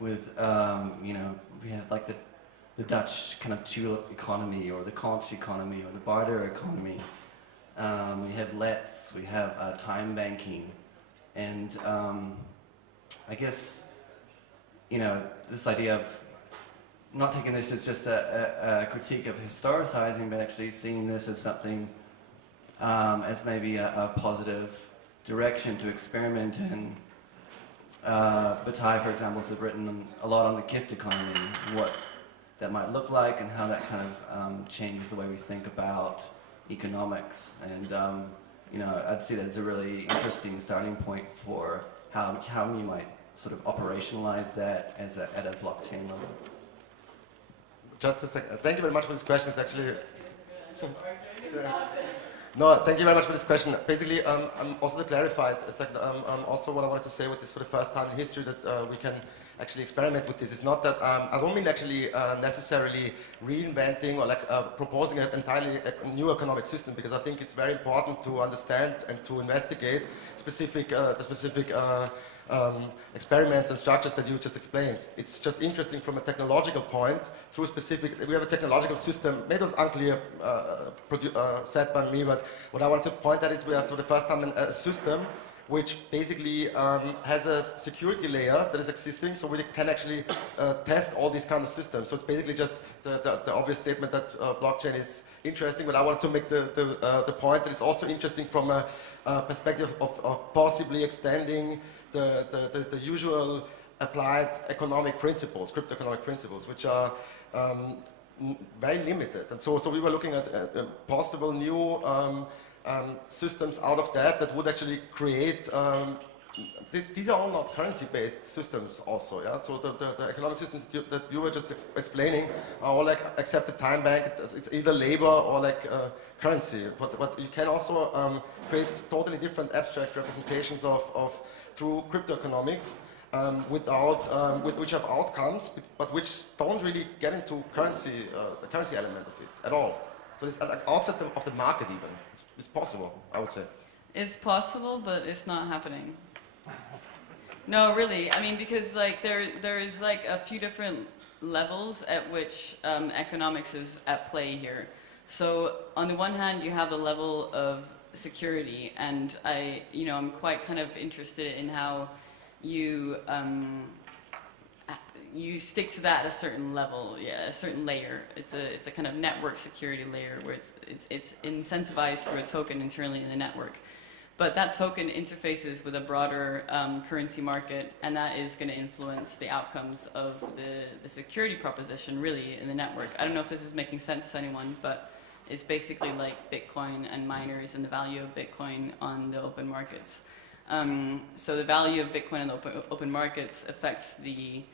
With, we have like the Dutch kind of tulip economy, or the Conch economy, or the barter economy. We have lets, we have time banking, and I guess, this idea of not taking this as just a critique of historicizing, but actually seeing this as something as maybe a positive direction to experiment in. Bataille, for example, has written a lot on the gift economy, what that might look like, and how that kind of changes the way we think about economics. And I'd see that as a really interesting starting point for how we might sort of operationalize that as at a blockchain level. Just a second. Thank you very much for this question. It's actually... No, thank you very much for this question. Basically, also to clarify, it's like, also what I wanted to say with this for the first time in history that we can actually experiment with this. It's not that, I don't mean actually necessarily reinventing or like proposing an entirely new economic system, because I think it's very important to understand and to investigate the specific experiments and structures that you just explained. It's just interesting from a technological point through we have a technological system, maybe it was unclear said by me, but what I want to point at is we have for the first time a system which basically has a security layer that is existing, so we can actually test all these kind of systems. So it's basically just the obvious statement that blockchain is interesting, but I wanted to make the point that it's also interesting from a perspective of possibly extending the usual applied economic principles, cryptoeconomic principles, which are very limited. And so we were looking at possible new systems out of that would actually create, these are all not currency-based systems also, yeah? So the economic systems that you were just explaining are all like accepted time bank, it's either labor or like currency, but you can also create totally different abstract representations of through cryptoeconomics which have outcomes, but which don't really get into currency, the currency element of it at all. So it's like outside of the market even. It's possible, I would say. It's possible, but it's not happening. No, really. I mean, because like there is like a few different levels at which economics is at play here. So on the one hand, you have the level of security, and I'm quite kind of interested in how you stick to that at a certain level, a certain layer. It's a kind of network security layer where it's incentivized through a token internally in the network. But that token interfaces with a broader currency market, and that is going to influence the outcomes of the security proposition, really, in the network. I don't know if this is making sense to anyone, but it's basically like Bitcoin and miners and the value of Bitcoin on the open markets. So the value of Bitcoin on the open markets affects the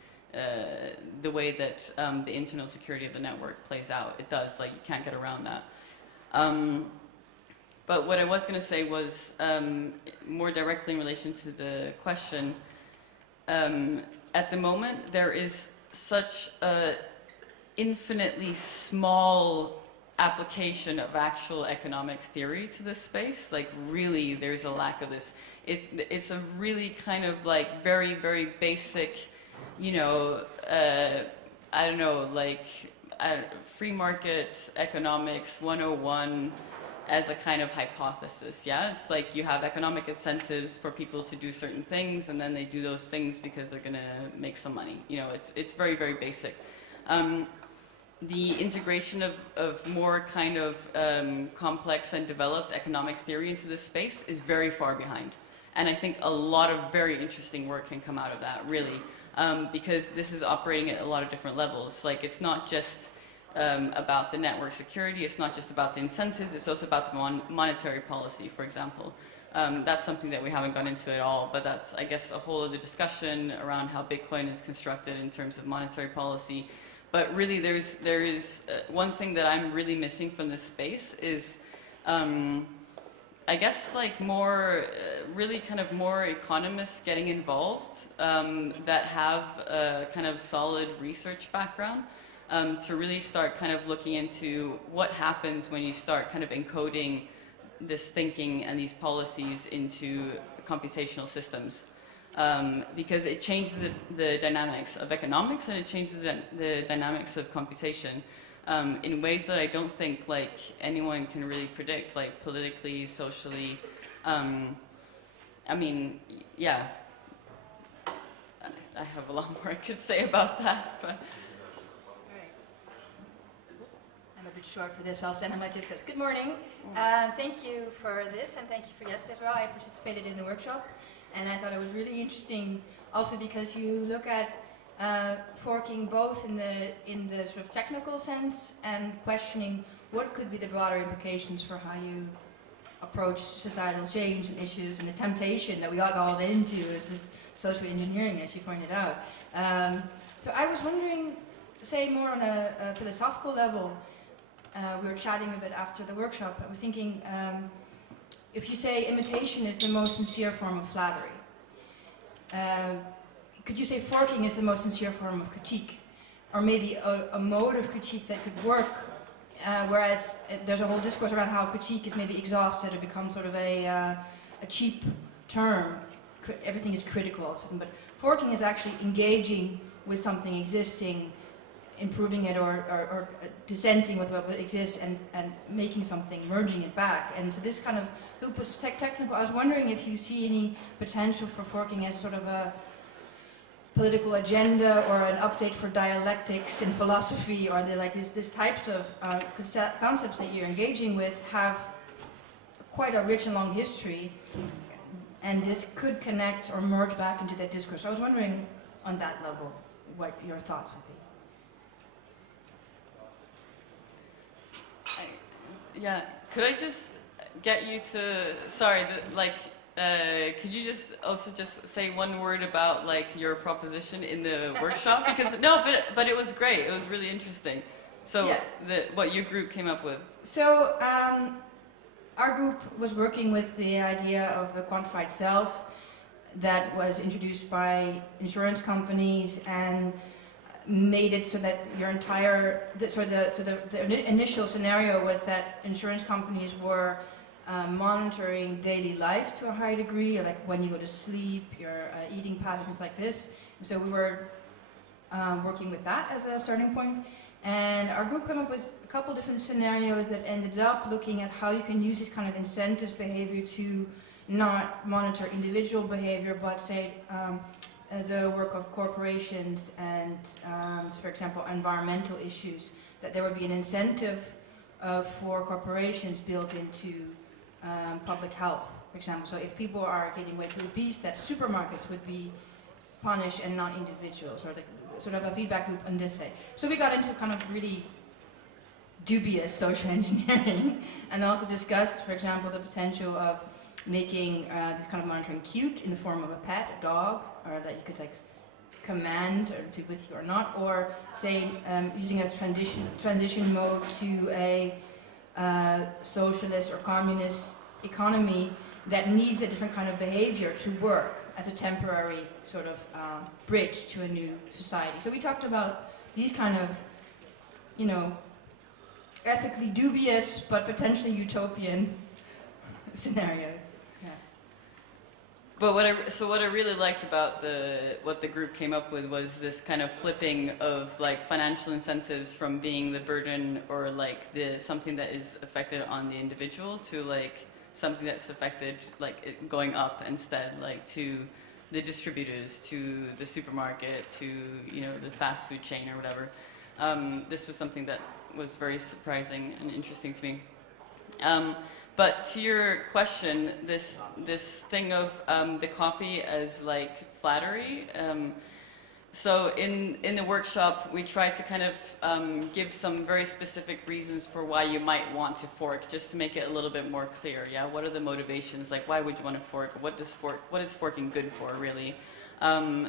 way that the internal security of the network plays out. It does, like, you can't get around that. But what I was going to say was, more directly in relation to the question, at the moment there is such a infinitely small application of actual economic theory to this space. Like really, there's a lack of this. It's a really kind of like very, very basic, you know, I don't know, like free market economics 101 as a kind of hypothesis, yeah? It's like you have economic incentives for people to do certain things, and then they do those things because they're gonna make some money. You know, it's very, very basic. The integration of more kind of complex and developed economic theory into this space is very far behind. And I think a lot of very interesting work can come out of that, really, because this is operating at a lot of different levels. Like, it's not just about the network security, it's not just about the incentives, it's also about the monetary policy, for example. That's something that we haven't gone into at all, but that's, I guess, a whole other discussion around how Bitcoin is constructed in terms of monetary policy. But really, there is one thing that I'm really missing from this space is, I guess, like more, really kind of more economists getting involved that have a kind of solid research background to really start kind of looking into what happens when you start kind of encoding this thinking and these policies into computational systems. Because it changes the dynamics of economics, and it changes the dynamics of computation in ways that I don't think like anyone can really predict, like politically, socially. I mean, yeah, I have a lot more I could say about that, but. I'm a bit short for this, I'll send him my TikToks. Good morning. Thank you for this, and thank you for yesterday as well. I participated in the workshop, and I thought it was really interesting also because you look at forking both in the sort of technical sense and questioning what could be the broader implications for how you approach societal change and issues, and the temptation that we all got into is this social engineering, as you pointed out. So I was wondering, say more on a philosophical level, we were chatting a bit after the workshop, I was thinking, if you say imitation is the most sincere form of flattery, could you say forking is the most sincere form of critique? Or maybe a mode of critique that could work, whereas there's a whole discourse around how critique is maybe exhausted or becomes sort of a cheap term. Everything is critical, but forking is actually engaging with something existing, improving it or dissenting with what exists and making something, merging it back. And so this kind of loop was technical. I was wondering if you see any potential for forking as sort of a political agenda or an update for dialectics in philosophy, or like these types of concepts that you're engaging with have quite a rich and long history, and this could connect or merge back into that discourse. So I was wondering on that level what your thoughts would be. Yeah, could I just get you to, sorry, could you just also just say one word about like your proposition in the workshop? Because no, but it was great. It was really interesting. So yeah. What your group came up with. So our group was working with the idea of a quantified self that was introduced by insurance companies and made it so that your entire, the initial scenario was that insurance companies were monitoring daily life to a high degree, or like when you go to sleep, your eating patterns like this. And so we were working with that as a starting point. And our group came up with a couple different scenarios that ended up looking at how you can use this kind of incentives behavior to not monitor individual behavior, but say the work of corporations and, for example, environmental issues, that there would be an incentive for corporations built into public health, for example. So if people are getting way too obese, that supermarkets would be punished and not individuals, or sort of a feedback loop on this side. So we got into kind of really dubious social engineering and also discussed, for example, the potential of making this kind of monitoring cute in the form of a pet, a dog, or that you could like command or to with you or not, or say using as transition mode to a socialist or communist economy that needs a different kind of behavior to work as a temporary sort of bridge to a new society. So we talked about these kind of you know, ethically dubious but potentially utopian scenarios. Yeah. But what I really liked about what the group came up with was this kind of flipping of like financial incentives from being the burden or like something that is affected on the individual to like something that's affected like going up instead, like to the distributors, to the supermarket, to the fast food chain or whatever. This was something that was very surprising and interesting to me. But to your question, this thing of the copy as like flattery. So in the workshop, we tried to kind of give some very specific reasons for why you might want to fork, just to make it a little bit more clear. Yeah, what are the motivations? Like, why would you want to fork? What is forking good for, really?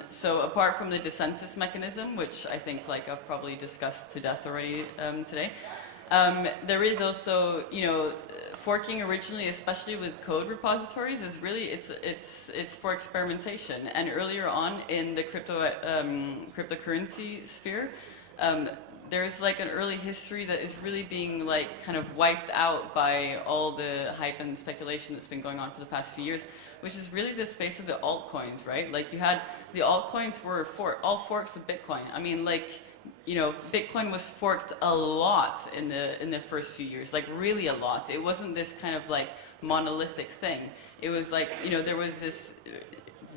So apart from the dissensus mechanism, which I think like I've probably discussed to death already today, there is also, forking originally, especially with code repositories, is really it's for experimentation. And earlier on in the cryptocurrency sphere, there's like an early history that is really being like kind of wiped out by all the hype and speculation that's been going on for the past few years, which is really the space of the altcoins, right? Like you had the altcoins were all forks of Bitcoin. I mean, like, Bitcoin was forked a lot in the first few years, like really a lot. It wasn't this kind of like monolithic thing. It was like, there was this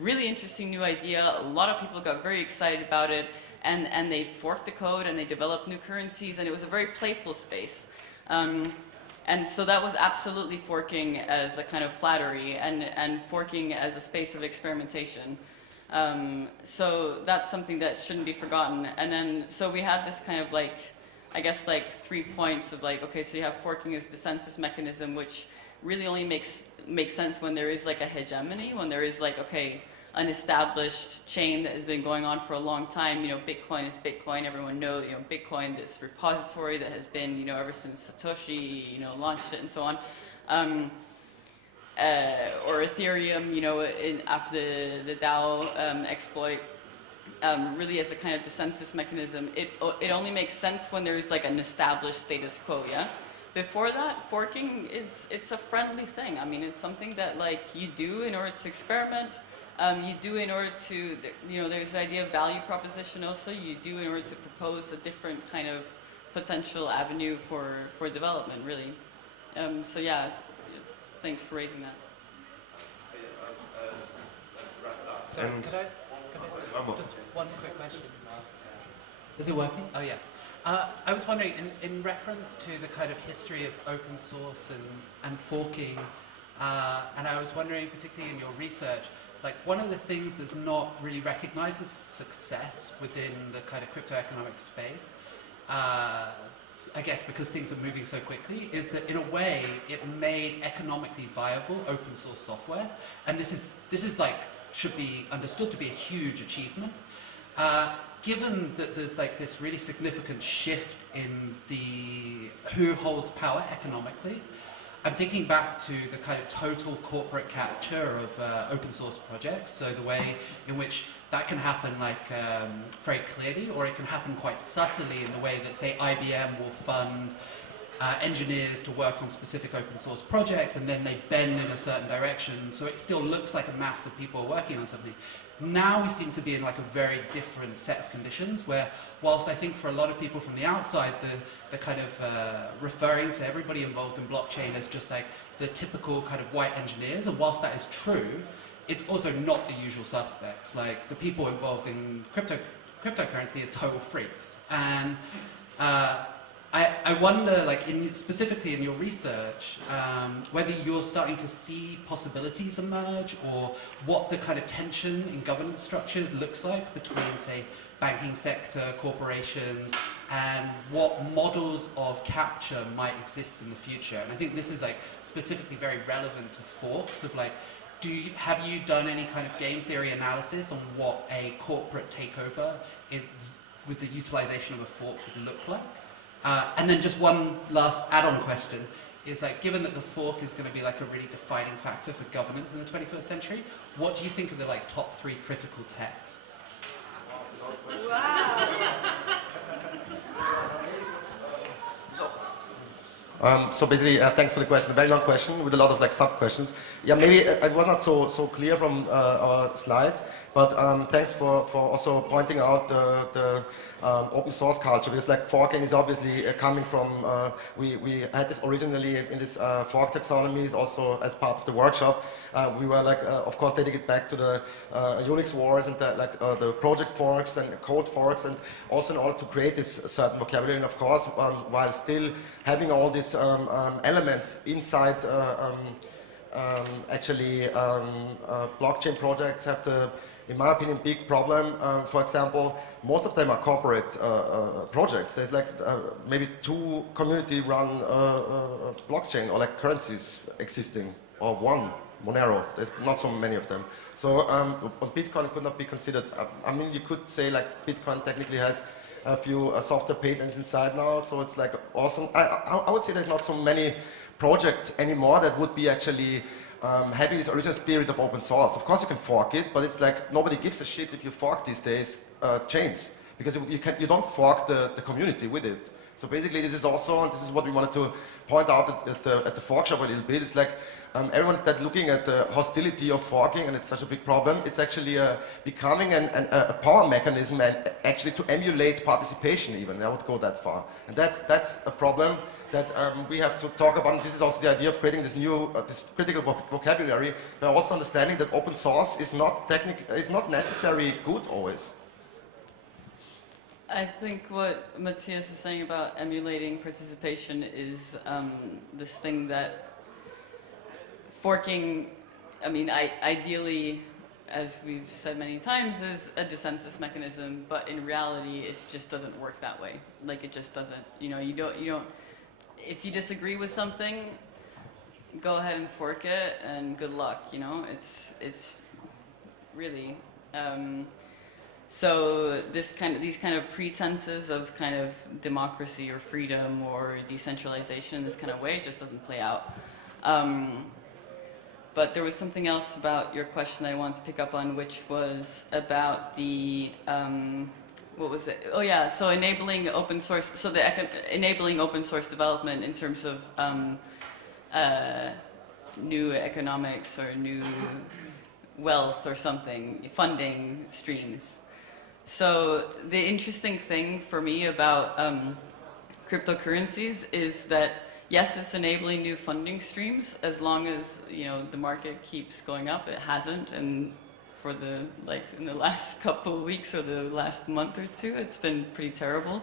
really interesting new idea. A lot of people got very excited about it, and they forked the code and they developed new currencies, and it was a very playful space. And so that was absolutely forking as a kind of flattery and forking as a space of experimentation. So that's something that shouldn't be forgotten. And then, so we had this kind of like, I guess like 3 points of like, okay, so you have forking as dissensus mechanism, which really only makes sense when there is like a hegemony, when there is like, okay, an established chain that has been going on for a long time. Bitcoin is Bitcoin. Everyone knows, Bitcoin, this repository that has been, ever since Satoshi, launched it and so on. Or Ethereum, after the DAO exploit, really as a kind of dissensus mechanism. It only makes sense when there is like an established status quo, yeah? Before that, forking it's a friendly thing. I mean, it's something that like you do in order to experiment. You do in order to, there's the idea of value proposition also. You do in order to propose a different kind of potential avenue for development, really. So yeah. Thanks for raising that. And Could I just one quick question last? Is it working? Oh yeah. I was wondering, in reference to the kind of history of open source and forking, and I was wondering, particularly in your research, like one of the things that's not really recognized as a success within the kind of cryptoeconomic space, I guess because things are moving so quickly, is that in a way it made economically viable open source software, and this is like should be understood to be a huge achievement. Given that there's like this really significant shift in who holds power economically, I'm thinking back to the kind of total corporate capture of open source projects. So the way in which that can happen like very clearly, or it can happen quite subtly in the way that, say, IBM will fund engineers to work on specific open source projects, and then they bend in a certain direction, so it still looks like a mass of people working on something. Now we seem to be in like a very different set of conditions where, whilst I think for a lot of people from the outside, the kind of referring to everybody involved in blockchain as just like the typical kind of white engineers, and whilst that is true, it's also not the usual suspects. Like the people involved in cryptocurrency are total freaks. And I wonder, like specifically in your research, whether you're starting to see possibilities emerge, or what the kind of tension in governance structures looks like between, say, banking sector, corporations, and what models of capture might exist in the future. And I think this is like specifically very relevant to forks of like, have you done any kind of game theory analysis on what a corporate takeover with the utilization of a fork would look like? And then just one last add-on question is like, given that the fork is going to be like a really defining factor for governance in the 21st century, what do you think are the like top 3 critical texts? Wow. So basically, thanks for the question. A very long question with a lot of like sub-questions. Yeah, maybe it was not so clear from our slides, but thanks for also pointing out the open source culture, because like forking is obviously coming from, we had this originally in this fork taxonomies also as part of the workshop. We were like, of course, taking it back to the Unix wars and the project forks and code forks, and also in order to create this certain vocabulary, and of course, while still having all these elements inside blockchain projects have the, in my opinion, big problem. For example, most of them are corporate projects. There's like maybe 2 community-run blockchain or like currencies existing, or one, Monero. There's not so many of them. So Bitcoin could not be considered. I mean, you could say like Bitcoin technically has a few software patents inside now, so it's like awesome. I would say there's not so many projects anymore that would be actually having this original spirit of open source. Of course you can fork it, but it's like nobody gives a shit if you fork these days chains, because you don't fork the community with it. So basically this is also, and this is what we wanted to point out at the fork shop a little bit, it's like everyone's looking at the hostility of forking, and it's such a big problem. It's actually becoming a power mechanism, and actually to emulate participation even. I would go that far. And that's a problem that we have to talk about. This is also the idea of creating this new, this critical vocabulary, but also understanding that open source is not necessarily good always. I think what Matthias is saying about emulating participation is this thing that forking, I mean, ideally, as we've said many times, is a dissensus mechanism, but in reality, it just doesn't work that way. Like, it just doesn't. You know, you don't. If you disagree with something, go ahead and fork it, and good luck. You know, it's really. So these kind of pretenses of kind of democracy or freedom or decentralization in this kind of way just doesn't play out. But there was something else about your question that I wanted to pick up on, which was about the what was it? Oh yeah, so enabling open source. So enabling open source development in terms of new economics or new wealth or something, funding streams. So the interesting thing for me about cryptocurrencies is that yes, it's enabling new funding streams as long as, you know, the market keeps going up. It hasn't, and for the in the last couple of weeks or the last month or two, it's been pretty terrible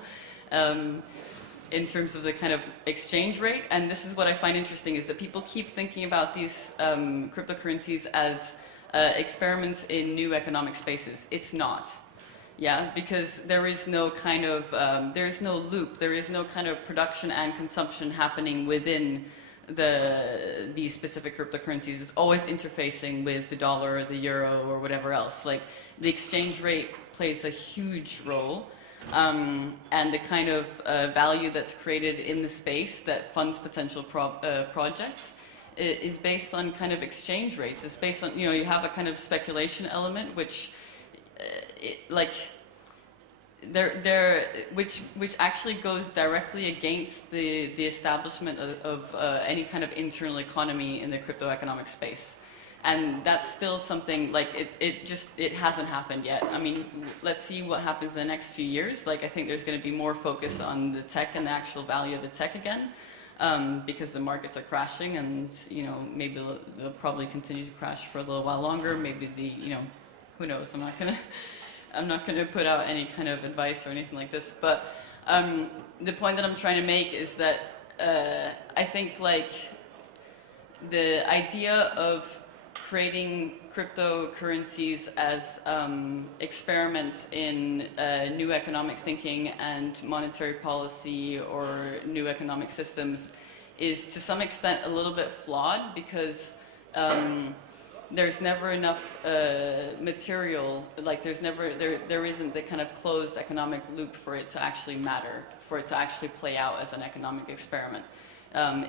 in terms of the kind of exchange rate. And this is what I find interesting, is that people keep thinking about these cryptocurrencies as experiments in new economic spaces. It's not. Yeah, because there is no kind of, there is no loop, there is no kind of production and consumption happening within these specific cryptocurrencies. It's always interfacing with the dollar or the euro or whatever else. Like, the exchange rate plays a huge role, and the kind of value that's created in the space that funds potential projects is based on kind of exchange rates. It's based on, you know, you have a kind of speculation element, which which actually goes directly against the establishment of any kind of internal economy in the cryptoeconomic space. And that's still something, like, it hasn't happened yet. I mean, let's see what happens in the next few years. Like, I think there's going to be more focus on the tech and the actual value of the tech again, because the markets are crashing, and, you know, maybe they'll probably continue to crash for a little while longer. Maybe you know, who knows? I'm not gonna put out any kind of advice or anything like this. But the point that I'm trying to make is that I think, like, the idea of creating cryptocurrencies as experiments in new economic thinking and monetary policy or new economic systems is to some extent a little bit flawed, because there's never enough material, like there isn't the kind of closed economic loop for it to actually matter, for it to actually play out as an economic experiment.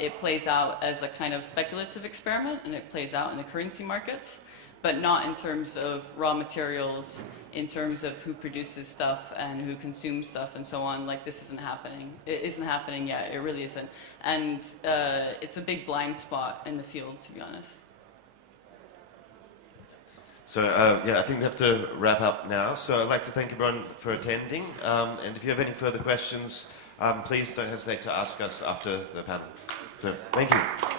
It plays out as a kind of speculative experiment, and it plays out in the currency markets, but not in terms of raw materials, in terms of who produces stuff and who consumes stuff and so on. Like, this isn't happening. It isn't happening yet. It really isn't. And it's a big blind spot in the field, to be honest. So, yeah, I think we have to wrap up now. So I'd like to thank everyone for attending. And if you have any further questions, please don't hesitate to ask us after the panel. So, thank you.